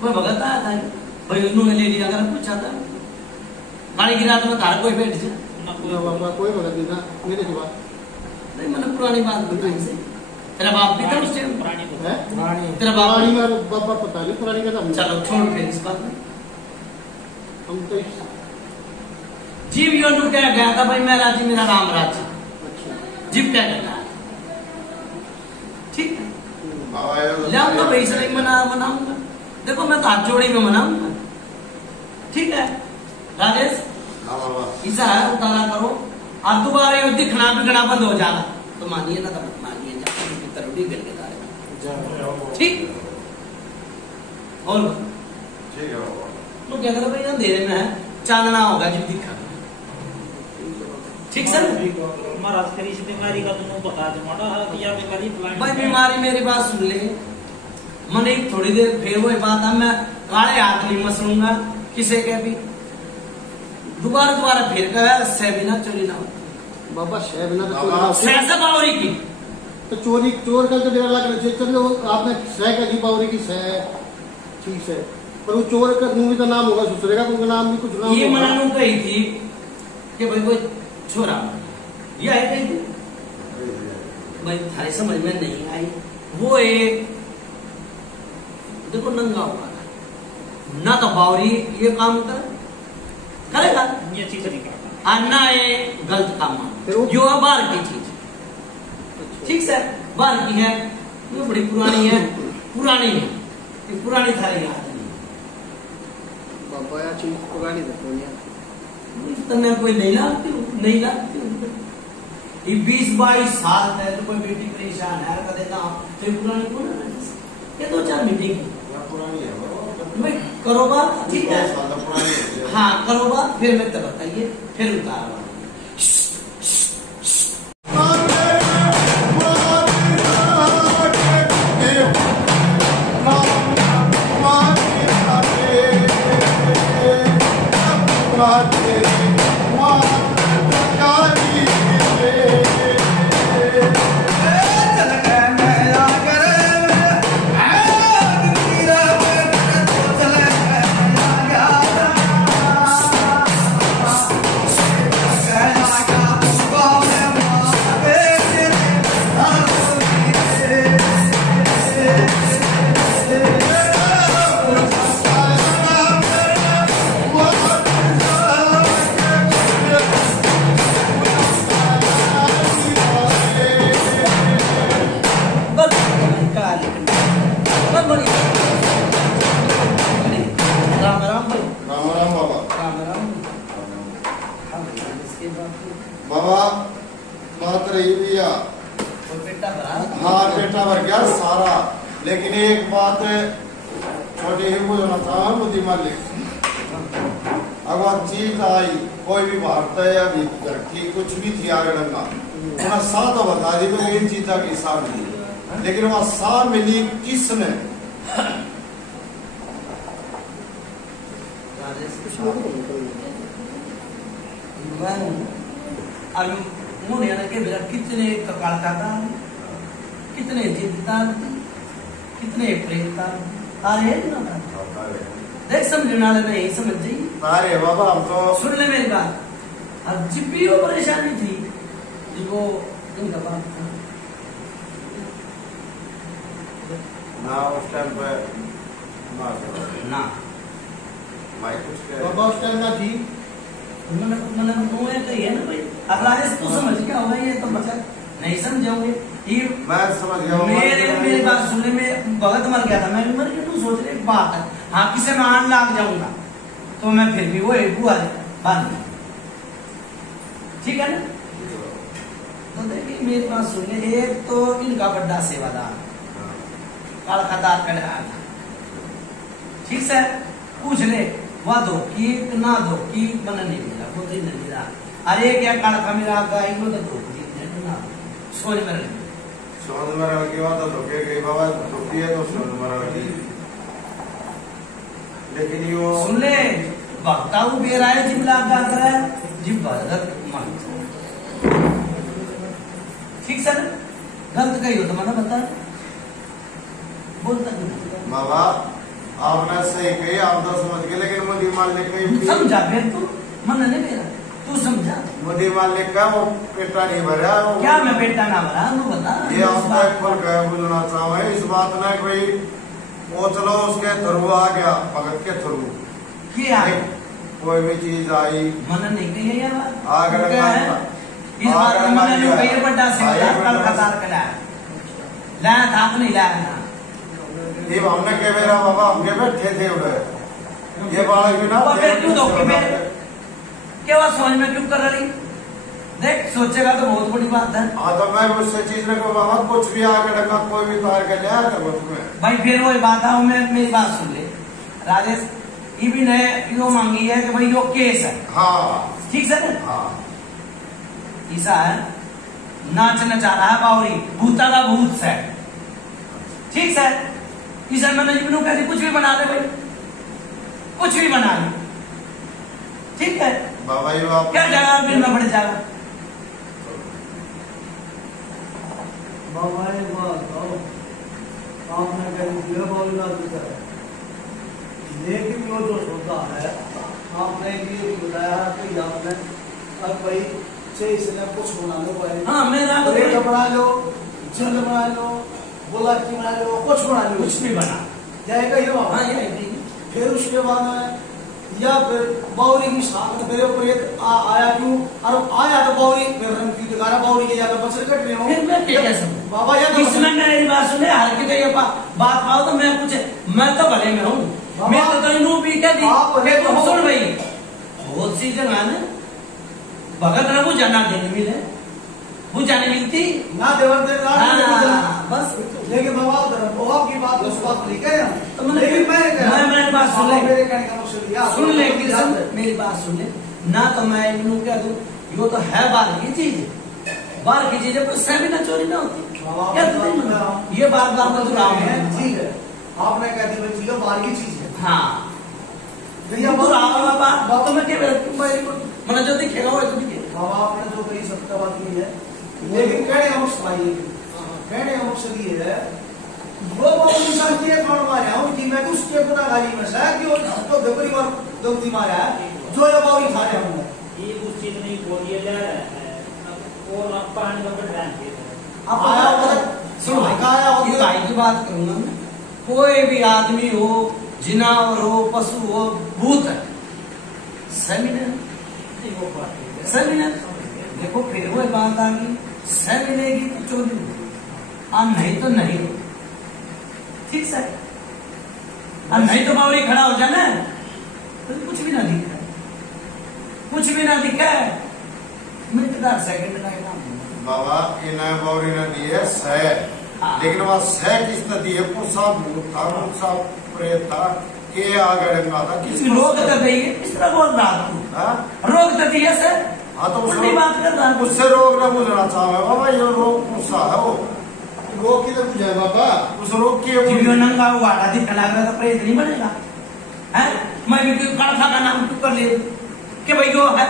कोई भगत आया था भाई उन्होंने ले लिया अगर पूछा था काली की रात में घर कोई बैठ जाए ना ना कोई बाबा कोई भगत नहीं था मेरे के बाद नहीं मैंने पुरानी बात बताई से तेरा बाप भी था उस टाइम प्राणी को है तेरा बाप पुरानी का बाबा पता नहीं पुरानी का नाम चलो छोड़ फिर इस बात में हम तो इस- जीव योनु कह गया था भाई मेरा जी मेरा राम राज्य अच्छा जीव कह गया ठीक है बाबा ये तो- लाऊंगा भाई से नहीं मनाऊंगा देखो मैं तो हाथ जोड़ी में मनाऊंगा ठीक है राजेश हाँ बाबा ऐसा है उतारा करो और दोबारा ये दिखना बिखना बंद हो जाना तो मानिए ना तब मानिए जाकर तरुड़ी करके दारे ठीक और ठीक है बाबा तो क्या करो भाई अंधेरे में है चांदना होगा जब दिखा ठीक सर महाराज फिर इस बीमारी का तुम बता दो माड़ा है कि या बीमारी प्लांट भाई बीमारी मेरी बात सुन ले मैंने थोड़ी देर फिर वो बात है मैं काले हाथ नहीं मसलूंगा किसी के भी दोबारा फिर कहा सह बिना चोरी ना हो बाबा शह बिना तो बाबा, चोरी ना- सह से बावरी की तो चोरी चोर का तो डेरा लग रहा चलो आपने सह का जी बावरी की सह ठीक है पर वो चोर का मुंह भी तो नाम होगा दूसरे का उनका नाम भी कुछ नाम ये होगा। मनानू कही थी कि भाई कोई छोरा यह है कही थी भाई थारे समझ में नहीं आई वो एक देखो नंगा हुआ ना तो बावरी ये काम करेगा ये चीज नहीं करता और ना ये गलत काम फिर वो- जो है बाहर की चीज ठीक सर बाहर की है ये बड़ी पुरानी है ये पुरानी थारी याद नहीं बाबा यार चीज पुरानी देखो यार तन्ने कोई नहीं लागती हूँ ये 20-22 साल है तो कोई बेटी परेशान है कर देता तो ये पुरानी कौन है ये 2-4 मीटिंग क्या पुरानी है बाबा भाई करो बात ठीक है 2 साल तो पुरानी है हाँ करो बात फिर मैं तो बताइए फिर उतारो राम राम भाई राम राम बाबा राम राम इसके बाद बाबा बात रही भैया कोई बेटा भरा हाँ पेटा भर गया सारा लेकिन एक बात छोटी ही मुझे ना था बुद्धि मालिक अगर चीज आई कोई भी भारत है या भीतर की कुछ भी थी आगे डंगा उन्हें साथ तो बता दी तो इन चीजा की हिसाब मिली लेकिन वह साथ मिली किसने कुछ लोगों को नहीं करेंगे। मैं अब मुझे ना के मेरा कितने ककाल खाता कितने जीतता कितने प्रेमता तारे है ना देख समझने वाले नहीं समझ जाइए अरे बाबा हम तो सुन ले मेरी बात अब जब भी वो परेशानी थी वो इनका बाप था ना उस टाइम पे ना भाई कुछ बाबा उस टाइम का थी मैंने वो है तो ये ना भाई अब राजेश तू समझ क्या होगा ये तो बच्चा नहीं समझोगे ये मैं समझ गया मेरी बात सुनने में भगत मर गया था मैं भी मर गया तू सोच रहे बात है हाँ किसे मैं आन लाग जाऊंगा तो मैं फिर भी वो एक बुआ बांध ठीक है ना तो देखिए मेरी बात सुनिए एक तो इनका बड़ा सेवादार काल खतार कर ठीक से पूछ ले वह धोखी ना धोखी मन नहीं मिला वो तो नहीं मिला अरे क्या काल का मेरा गाय को तो धोखी ना सोच में सोच में की बात तो धोखे गई बाबा धोखी है तो सोच में की लेकिन यो सुन ले वक्ताऊ बेरा है जिम लाग जा रहा है जिम भगत मान ठीक सर गलत कही हो तो मैंने बता बोलता नहीं बाबा आपने सही कही आप तो समझ गए लेकिन मोदी मालिक कही समझा फिर तू मन नहीं मेरा तू समझा मोदी मालिक का वो पेटा नहीं भरा क्या मैं पेटा ना भरा तू बता ये आपका एक फल का बोलना चाहे इस बात में कोई वो चलो उसके थ्रू आ गया भगत के थ्रू क्या कोई भी चीज आई मन नहीं कही है बात आगे क्या है इस बात में मन नहीं कही बड़ा से कल खतार कला ला था नहीं लाया ना ये हमने के मेरा बाबा हमके बैठे थे उधर ये बात भी ना फिर क्यों धोखे में क्या बात समझ में क्यों कर रही देख सोचेगा तो बहुत बड़ी बात है हाँ तो मैं उससे चीज ने को बाबा कुछ भी आगे रखा कोई भी तार के लिया कर उसमें भाई फिर वही बात है मैं मेरी बात सुन ले राजेश ये भी ने यो मांगी है कि भाई यो केस है हाँ ठीक है ना हाँ ऐसा है नाचना चाह रहा है बावरी भूता का भूत से ठीक है इसे मैंने इब्नू कहती कुछ भी बना दे भाई कुछ भी बना ले ठीक है बाबा ये आप क्या जाएगा फिर मैं बढ़ जाएगा बाबा एक बात आपने कहीं दिया बोलना दूसरा लेकिन वो जो होता है आपने ये बताया कि आपने अब भाई से इसने कुछ बना लो भाई हाँ मेरा ब्रेड बना लो जल बना लो बोला कि बना लो कुछ बना लो कुछ भी बना जाएगा ये हाँ ये फिर उसके बाद में या फिर बावरी की साथ मेरे ऊपर एक आया क्यों और आया तो बावरी फिर रंग की दुकान बावरी के जाकर बच्चे कट रहे हो फिर मैं क्या कह सकूं बाबा या इसमें मेरी बात सुने हल्की तो ये बात पाओ तो मैं कुछ मैं तो भले में हूँ मैं तो कहीं नू भी कह दी तुम सुन भाई बहुत सी जगह ना भगत रघु जाना देने मिले वो जाने मिलती ना देवर दे बस लेकिन बाबा की बात उस बात नहीं कह रहा तो मैं मेरी बात सुन ले मेरे कहने का मकसद सुन ले मेरी बात सुन ले ना तो मैं इन्हों कह दूं यो तो है बाहर की चीज बाहर की चीज पर सहमी ना चोरी ना होती क्या ये बात बात का दुराव है ठीक है आपने कह दी चीज बाहर की चीज है हाँ बात तो मैं क्या मैंने जो दिखेगा वो तो दिखेगा बाबा आपने जो कही सत्य बात की है लेकिन कहने का मकसद भाई कहने का मकसद ये है वो इंसान के कौन मारा हूँ कि मैं उसके गुनाहगारी में से कि तो गबरी और गलती मारा है जो ये बावी खा रहे हूँ ये कुछ चीज नहीं बोलिए जा रहा है और आप पानी का बढ़ रहे अब आया सुनो ये भाई की बात करूंगा मैं कोई भी आदमी हो जिनावर हो पशु हो भूत है सेमिनार देखो फिर वो बात आ गई सह मिलेगी तो चोरी होगी और नहीं तो नहीं ठीक सर और नहीं तो बावरी खड़ा हो जाना तो कुछ भी ना दिखा कुछ भी ना दिखा मिनटदार सेकंड का काम बाबा ये नया बावरी ने दी है सह लेकिन वह सह किसने दी है पुसा भूत था पुसा प्रेत था के आगे रंगा था किस रोग तो दी है किस तरह बोल रहा तू रोग तो दिया सर हाँ तो उल्टी बात कर रहा है उससे रोग न बुझना चाहे बाबा ये रोग पुसा है वो रोग की तो बुझाए बाबा उस रोग की जो नंगा हुआ आदि कला तो प्रेत नहीं बनेगा है मैं भी कड़खा का नाम क्यों कर ले कि भाई यो है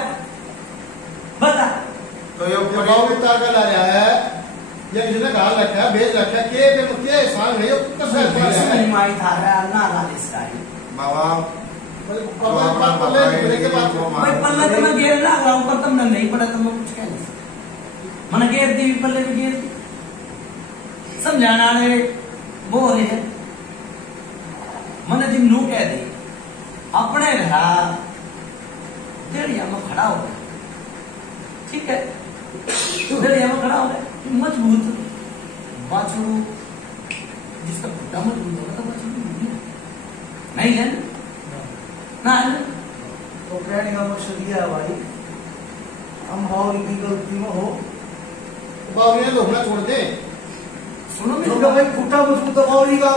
बता तो ये बावरी ताकत आ रहा है ये जिसने गाल रखा है भेज रखा है के साल नहीं नहीं माई था ना राजेश का बाबा भाई पल्ला तो मैं घेर ला रहा हूँ पर तुमने नहीं पढ़ा तो मैं कुछ कह नहीं सकता मैंने घेर दी पल्ले भी घेर दी समझाना वो रहे मैंने जिम नू कह दी अपने घर देड़िया में खड़ा हो गया, ठीक है, देड़िया में खड़ा हो गया, मजबूत बाछड़ू जिसका खुट्टा मजबूत होगा तो बाछड़ू नहीं है ना। तो कहने का मकसद यह है भाई, हम बावरी की गलती में हो बावरी ने लोग छोड़ दे। सुनो जो भाई खुट्टा मजबूत तो बावरी का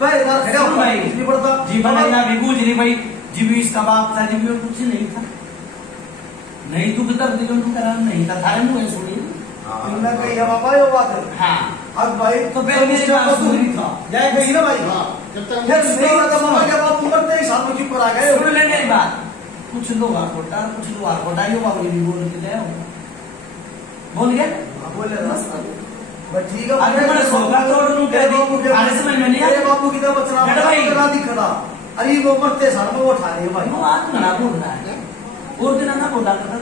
पहरेदार खड़ा हो भाई नहीं पड़ता जी बनाया भी गुजरी भाई जी भी इसका बाप था, जी भी कुछ नहीं था, नहीं तू किधर दिलों तू करा नहीं था, थारे मुंह सुनी तुमने कही है बाबा ये बात है। हाँ अब भाई तो फिर मेरे पास सुनी था जाए गई ना भाई। हाँ जब तक नहीं था बाबा के बाप उम्र तेईस साल में चुप कर आ गए। सुन ले मेरी बात, कुछ लोग खोटा कुछ लोग खोटा यो बाबू भी बोल के ले बोल गया बोले बस ठीक है। अरे बड़ा सोगा तोड़ लूं कह दी अरे समझ में नहीं आ अरे बापू की तो बचना करा दिखा। अरे वो मरते साल में वो उठा रहे भाई। वो आज ना बोल रहा है और दिन ना बोला करता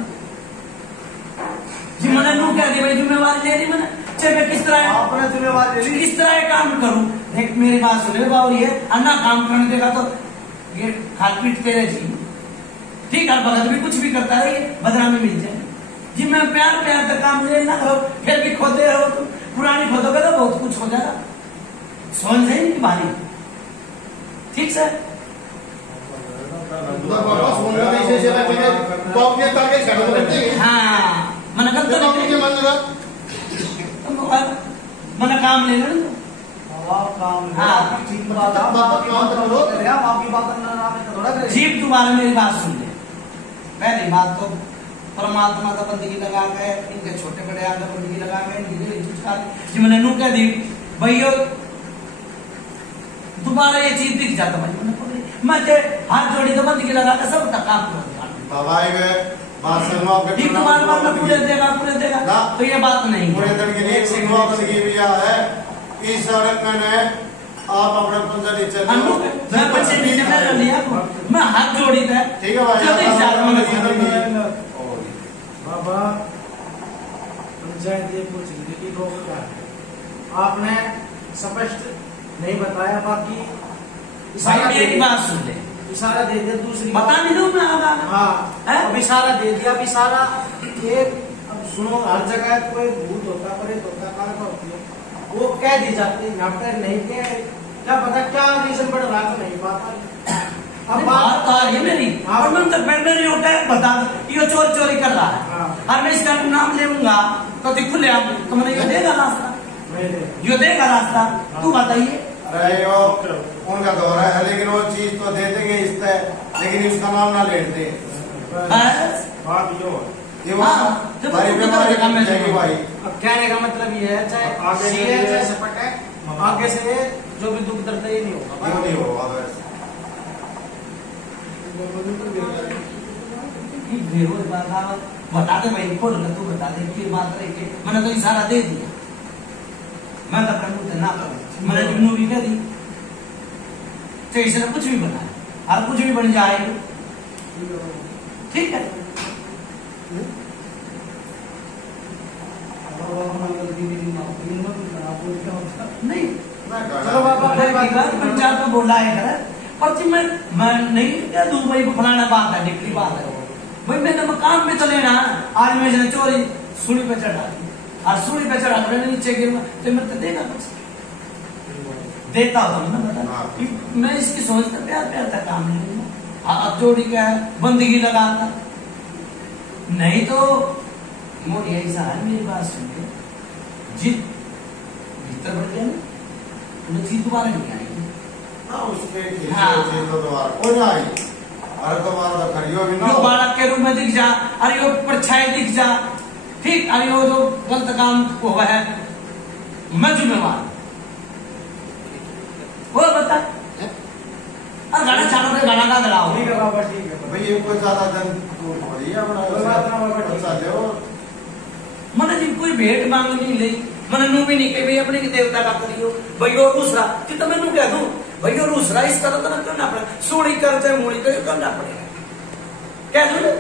जी मैंने नू कह दी भाई जिम्मेवारी ले ली मैंने, चाहे मैं किस तरह आपने जिम्मेवारी ले ली किस तरह काम करूं। देख मेरी बात सुने बाबू ये अन्ना काम करने देगा तो ये खाल पीट तेरे जी ठीक है, भगत भी कुछ भी करता है बदला में मिल जाए जी। मैं प्यार प्यार तक काम ले ना करो फिर भी खोदे रहो तुम, पुरानी खोदोगे तो बहुत कुछ हो जाएगा, सोच जाएगी भारी ठीक से। हाँ मन मन काम ले लो जीव तुम्हारा मेरी बात सुन ले। पहली बात तो परमात्मा का बंदगी लगा के इनके छोटे बड़े आगे बंदगी लगा के इनकी मैंने नू कह दी भैया दोबारा ये चीज दिख जाता भाई मैं हाथ जोड़ी तो बंदगी लगा के सब तक काम कर पूरे देगा तो ये बात नहीं पूरे दिन के लिए एक सिंगवा बंदगी भी है इस सड़क ने आप अपने पंजाबी चलो मैं बच्चे महीने में लिया मैं हाथ जोड़ी था ठीक है भाई। बाबा पंचायत ये पूछ रही थी रोक क्या है, आपने स्पष्ट नहीं बताया। बाकी भाई मेरी बात सुन ले, इशारा दे दिया दूसरी बता नहीं दूं मैं आगा। हाँ अब इशारा दे दिया। अब इशारा एक अब सुनो हर जगह कोई भूत होता प्रेत होता काला होती है वो कह दी जाती है, यहाँ पे नहीं कह क्या पता क्या रीजन बढ़ रहा तो नहीं पता। अब बात आ रही है मेरी और मैं तो बैठने नहीं होता है बता ये चोरी कर रहा है और मैं इसका नाम लेऊंगा तो खुले आप तो मैंने ये देगा रास्ता, ये देगा रास्ता तू बताइए। अरे वो उनका दौर है लेकिन वो चीज तो दे देंगे इस तरह लेकिन इसका नाम ना लेते बात यो भाई बीमारी कम है भाई। अब कहने का मतलब ये है चाहे आगे सपटे आगे से जो भी दुख दर्द ये नहीं होगा नहीं होगा बता दे भाई खोल तू बता दे फिर बात रही के मैंने तो इशारा दे दिया मैं तो अपने मुंह से ना करूं मैंने जुम्नू भी कह दी तो इसने कुछ भी बनाया और कुछ भी बन जाएगा ठीक है। नहीं चलो बाबा पंचायत में बोला है और मैं नहीं क्या दूं भाई फलाना बात है निकली बात है भाई मैंने मकान में तो लेना आज मैं चोरी सूढ़ी पे चढ़ा दी और सूढ़ी पे चढ़ा मैंने नीचे गिर तो मैं तो देगा कुछ देता हूँ ना मैं इसकी सोचता प्यार प्यार था काम नहीं अब जोड़ी क्या है बंदगी लगाता नहीं तो मोदी ऐसा है मेरी बात सुन के जीत भीतर बढ़ गया ना चीज दोबारा नहीं आएगी बालक के रूप में दिख जा अरे यो परछाई दिख जा ठीक अरे वो जो गलत काम हुआ है मैं जिम्मेवार वो बता और गाना चालू में गाना का दलाओ ठीक है बाबा ठीक है भाई ये कोई ज्यादा दिन तो थोड़ी है बड़ा मैंने जी कोई भेंट मांग नहीं ली मैंने नू भी नहीं कही भाई अपने की देवता का करियो भाई और दूसरा कि तो मैं नू कह दूं भाई और दूसरा इस तरह तो क्यों ना पड़े सूढ़ी कर चाहे मूड़ी कर करना पड़ेगा क्या दूं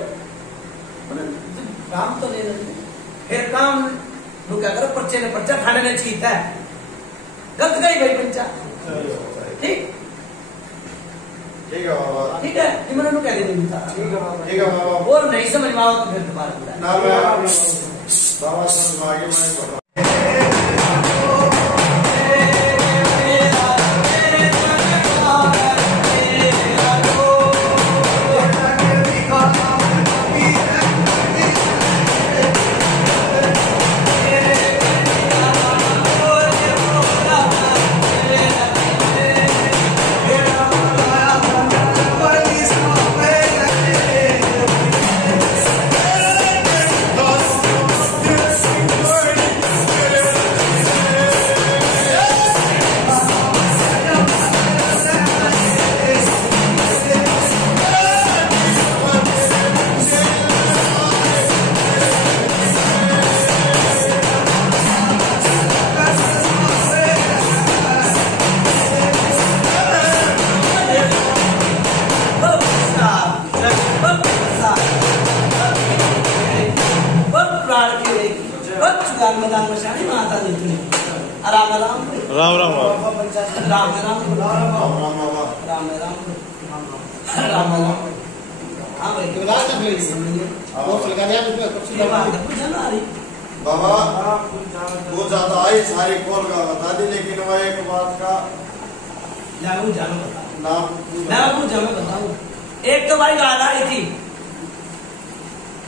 काम तो ले रहे फिर काम नू क्या करो पर्चे ने पर्चा खाने ने चीता है गलत गई भाई पंचा ठीक ठीक है बाबा, ठीक है, ये मैंने कह दी थी। ठीक है बाबा। और नहीं समझ में आओ तो फिर दोबारा बुलाए। ना मैं बाबा समझ आगे मैं बता राम राम बाबा वो ज्यादा आई सारी कॉल का बता दी, लेकिन वो एक बात का नाम बताऊं। एक तो भाई गाल आई थी,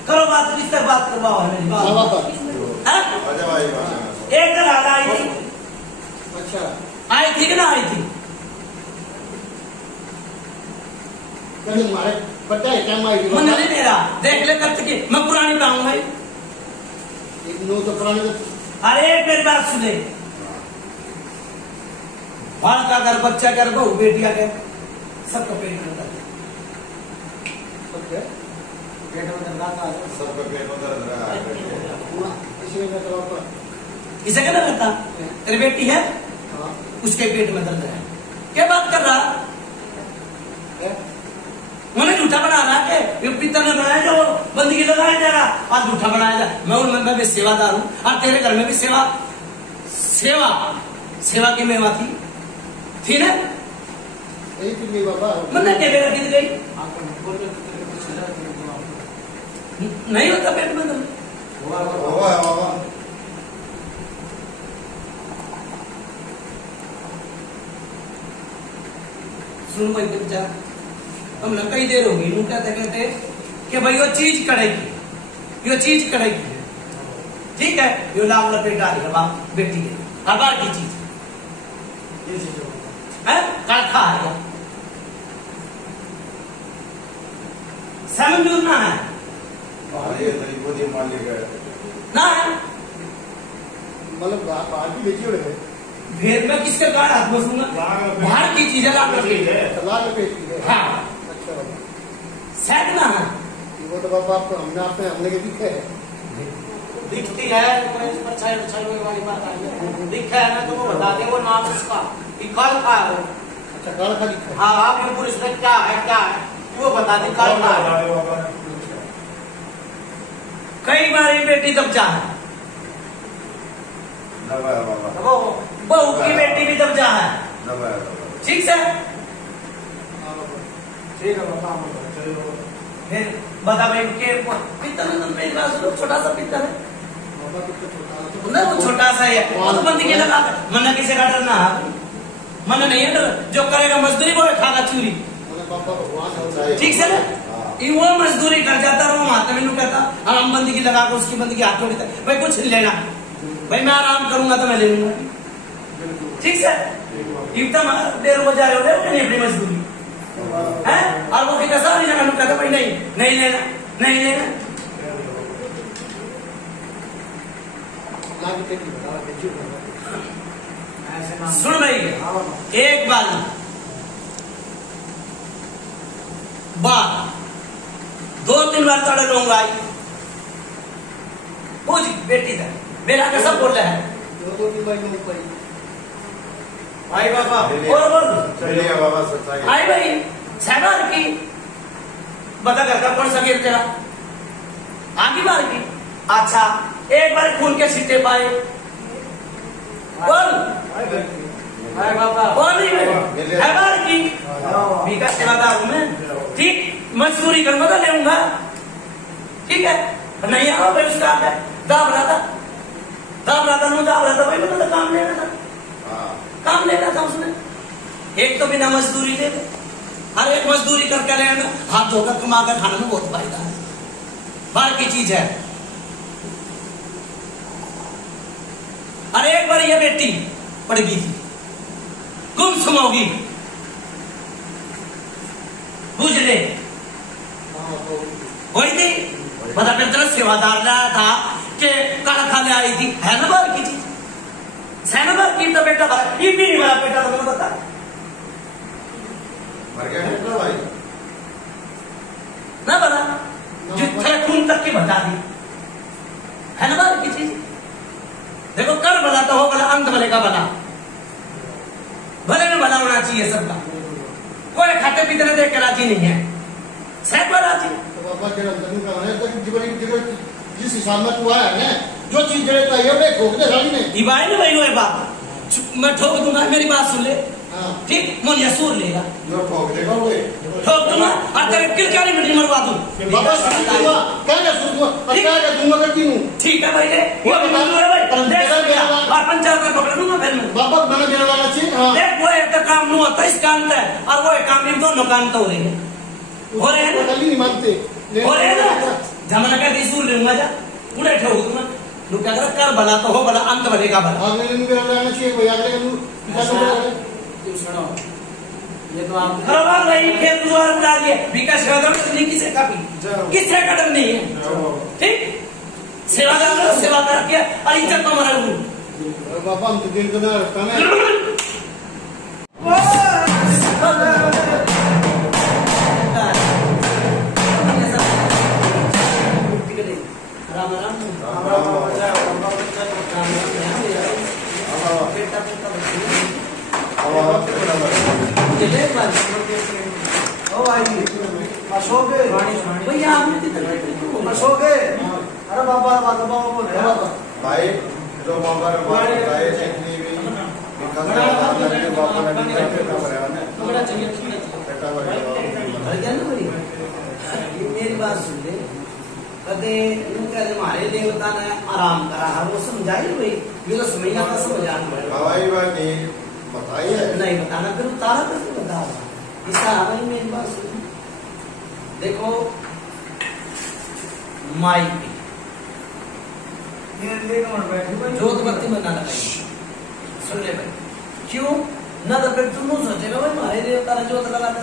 करो बात, किस तक बात करवाओ मेरी बात। अजय भाई एक तो गाल आई थी। अच्छा, आई थी कि ना आई थी? तुम्हारे पता है क्या माई मन नहीं मेरा देख ले कब तक मैं पुरानी पाऊंगा। नो तो पुराने अरे मेरी बात सुने, बाल का घर, बच्चा घर, बहू बेटिया घर, सबका पेट में दर्द, पेट में दर्द, सबका पेट में दर्द रहा है। इसे क्या करता? तेरी बेटी है, उसके पेट में दर्द है, क्या बात कर रहा? मैंने झूठा बना रहा कि पितर ने बनाया जो बंदगी लगाया जाएगा, आज झूठा बनाया जाए। मैं उनमें मैं भी सेवादार हूँ, और तेरे घर में भी सेवा की मेवा थी ना? मैंने टेबे रखी गई, नहीं होता पेट में दर्द। बाबा सुन भाई बच्चा, हमने कई देर होगी नू कहते कि भाई वो चीज करेगी, ठीक है, यो लाभ लपेट आ रही है बाप बेटी के हबार की चीज है, कल खा रहा समझू ना है ना है, मतलब बाहर की बेची हो रहे फिर मैं किसके कारण हाथ बसूंगा? बाहर की चीजें लाभ लपेट है, लाल पेट की है। हाँ अच्छा बाबा, शायद ना है, वो तो बाबा आपको हमने के दिखे है, दिखती है वाली बात आ रही दिखा है, मैं तुमको बता दे वो नाम उसका कल का है। अच्छा काला का दिखा है। हाँ आप ये पुरुष में क्या है वो बता दे, कल का है। कई बार ये बेटी दबजा है, बहू की बेटी भी दबजा है, ठीक है? ठीक है बता फिर बता भाई के पित्तल मेरी बात सुनो, छोटा सा पित्तल है ना, वो छोटा सा है, वो तो बंदी के लगा मन किसी का डर ना, मन नहीं है डर, जो करेगा मजदूरी वो खागा चूरी, ठीक है ना? वो मजदूरी कर जाता और वो माता में कहता और हम बंदी की लगा कर उसकी बंदी की हाथ जोड़ता, भाई कुछ नहीं लेना, भाई मैं आराम करूंगा तो मैं ले लूंगा, ठीक है? एकदम देर हो जा रहे हो नहीं अपनी मजदूरी है, और वो फिर सारी जगह कहता भाई नहीं लेना। सुन भाई, एक बार 2-3 बार तड़े लूंगा पूछ बेटी था मेरा कैसा बोल रहा है भाई बाबा चलिए बाबा सच्चाई आई भाई सहबार की बता कर कौन सा गेम तेरा आगे बार की। अच्छा एक बार खून के छींटे पाए बोल वो नहीं है बार की बीका सेवादार हूं मैं, ठीक, मजदूरी कर बता लेऊंगा, ठीक है, नहीं आया भाई उसका है दाब रहा था भाई, मतलब काम लेना था, काम लेना था उसने। एक तो बिना मजदूरी ले, हर एक मजदूरी करके लेना, हाथ धोकर कमा कर खाने में बहुत फायदा है, बाहर की चीज है। अरे एक बार ये बेटी पड़ गई थी, गुमसुम होगी, बुझ ले वही थी, पता फिर तरह सेवादार लाया था कि काला खाने आई थी, है ना बाहर की चीज, है ना बाहर की, तो बेटा बाहर ये भी नहीं बड़ा बेटा, तो मैंने बता मर गया बेटा भाई ना बना, जितने खून तक की बता दी, है ना बाहर की चीज। देखो कर भला तो हो भला, अंत भले का भला, भले में भला होना चाहिए सबका, कोई खाते पीते देख के राजी नहीं है, सह पर राजी। तो बाबा जरा जरूर का है तो जिस हिसाब में तू आया है, जो चीज जड़े तो ये वे ठोक दे गाड़ी में, ये भाई ने वही बात, मैं ठोक दूंगा, मेरी बात सुन ले, ठीक, मन यसूर लेगा, जो ठोक देगा वो ठोक दूंगा, और तेरे किरकारी मिट्टी मरवा दूं। बाबा सुन दूंगा, क्या दूंगा, क्या दूंगा करती हूँ, ठीक है भाई, वो भी मंजूर है भाई, और पंचायत में पकड़ दूंगा फिर मैं। बाबा मैंने देना लाना चाहिए। देख वो एक काम नहीं होता इस काम का, और वो एक काम इन दोनों काम तो हो रहे हैं, हो रहे हैं ना, नहीं मानते हो रहे हैं ना, जमाना का सूर लूंगा जा, पूरे ठोक दूंगा, लोग क्या कर भला तो हो भला, अंत भले का भला। लाना चाहिए कोई आगे ये तो आप बराबर रही, खेत गुजार डाल दिए, विकास सेवादार नहीं, किसे का भी, किसे का डर नहीं है, ठीक, सेवादार सेवादार किया और इज्जत को मरा लूं। बाबा हम तो दिन को ना रखता है, अशोक अरे बाबा बोल रहे भाई जो बाबा ने बात बताई जितनी भी मेरी बात सुन ले, कहते हमारे देवता ने आराम करा है, वो समझाई भाई, ये तो समझना था, समझाना हवाई बात नहीं बताई है, नहीं बताना, फिर उतारा कैसे बताओ, इसका भाई मेरी बात सुन, देखो माई जोत बत्ती में ना लगाई, सुन ले भाई, क्यों ना, तो फिर तुम सोचेगा भाई हमारे देवता ने जोत लगाते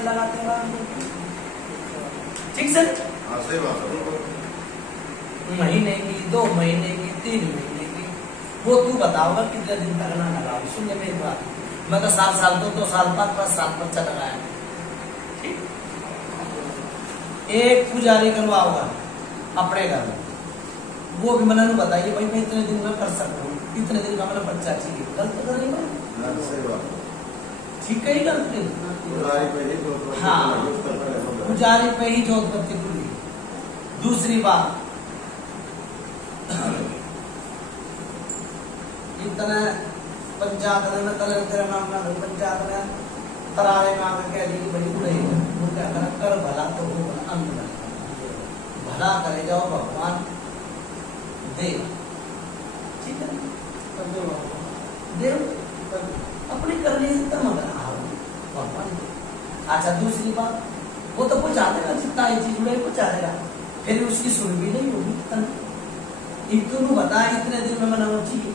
ठीक से, सही बात है, महीने की, 2 महीने की, 3 महीने की, वो तू बताओगा कितने दिन तक ना लगाओ। सुन ले मेरी बात, मैं तो 7 साल 2 साल 5 साल बच्चा लगाया, ठीक, एक पुजारी करवाओगा अपने घर में, वो भी मैंने बताइए भाई मैं इतने दिन में कर सकता हूँ, इतने दिन का मेरा बच्चा चाहिए, गलत कर रही है, सही बात, ठीक है ही गलत नहीं, हाँ पुजारी पे ही जोत बत्ती खुली। दूसरी बात, इतना पंचायत ने कल तेरा नाम ना पंचायत ने तरारे में आकर कह दी भाई उड़े, उनका कर भला तो वो अंत भला करे जाओ भगवान दे, ठीक है, देव अपनी करनी से तम भगवान। अच्छा दूसरी बात, वो तो पहुंचा देगा, जितना ये चीज उड़े पहुंचा देगा, फिर उसकी सुन भी नहीं होगी, इतने बता इतने दिन में मनाना चाहिए,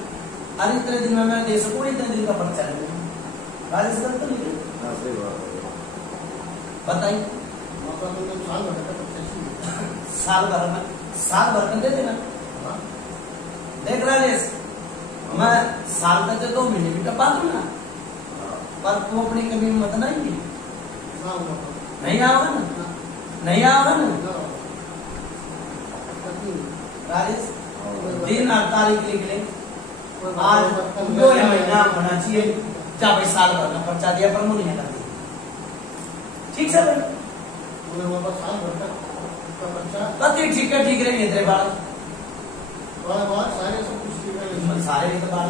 और इतने दिन में मैं दे सकूँ, इतने दिन का पर्चा है, राजेश गलत तो नहीं बताइए, साल भर में दे देना, देख राजेश मैं साल तक 2 महीने भी टपा दूंगा, पर तू अपनी कभी मत नहीं नहीं आओगा ना, नहीं आओगा ना राजेश, दिन 8 तारीख लिख ले, आज 2 महीना होना चाहिए, क्या भाई साल भर का पर्चा दिया पर मुझे नहीं कर दिया, ठीक है भाई, ठीक है, ठीक रहेंगे तेरे बाल सारे तो बाल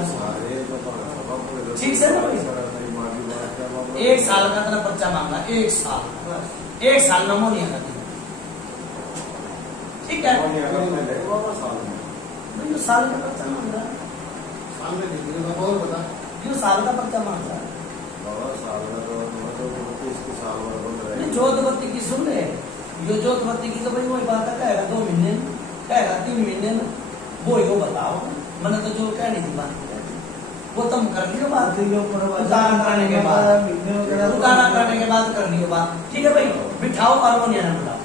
ठीक से ना भाई, 1 साल का तेरा पर्चा मांगा, 1 साल नमोनिया का, ठीक है। जो साल का पर्चा मांग रहा है, और बता जो साल का पर्चा मांग रहा है, जोतबत्ती की सुन रहे, जो जोतबत्ती की तो भाई वही बात है, कहेगा 2 महीने, कहेगा 3 महीने, वो यो बताओ, मैंने तो जो कहनी थी बात वो तुम कर लियो बात, उतारा करने के बाद कर लियो बात, ठीक है भाई। बिठाओ हारमोनिया ना बिठाओ।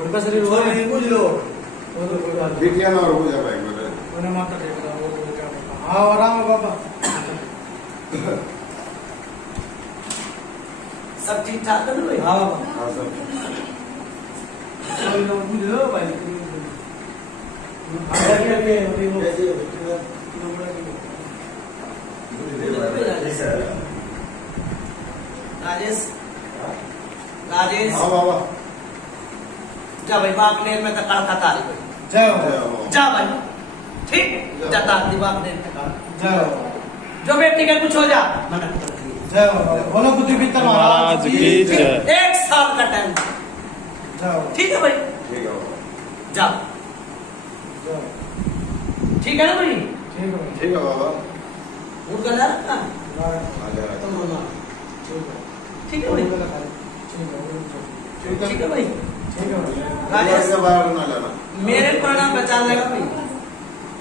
उनका शरीर हुआ नहीं कुछ लो बिटिया ना और हो जा पाएगा उन्हें माता टेक रहा वो क्या हाँ आराम है बाबा। सब ठीक ठाक है ना भाई? हाँ बाबा। हाँ सर। राजेश राजेश हाँ बाबा। जा भाई बागनेर में तक खाता रही भाई। जय हो। जा भाई ठीक जाता बागनेर तक जय हो। जो बेटी का कुछ हो जा मना जय हो। बोलो कुछ भी तो महाराज की जय। 1 साल का टाइम जय हो। ठीक है भाई ठीक है बाबा। जा जय हो। ठीक है ना भाई? ठीक है। ठीक है बाबा। उनका ना रखना आ जाएगा। तुम बोलना ठीक है भाई? ठीक है भाई? राजेश इसके बाहर ना जाना। मेरे प्रणाम पहचान लेगा भाई।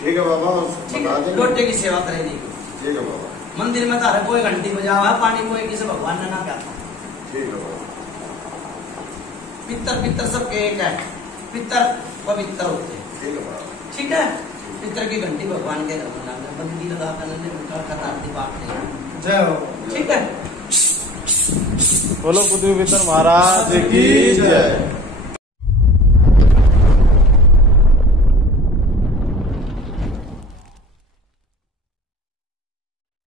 ठीक है बाबा। ठीक बता है देंगे। लोटे की सेवा करेगी। ठीक है बाबा। मंदिर में तारे कोई घंटी बजावा है पानी कोई किसी भगवान ने ना कहता। ठीक है बाबा। पितर पितर सबके एक है। पितर पवित्र होते हैं। ठीक है बाबा। ठीक है? पितर की घंटी भगवान के घर में लगाना, बंदी लगा कर जय हो। ठीक है? बोलो पृथ्वी पितर महाराज की जय।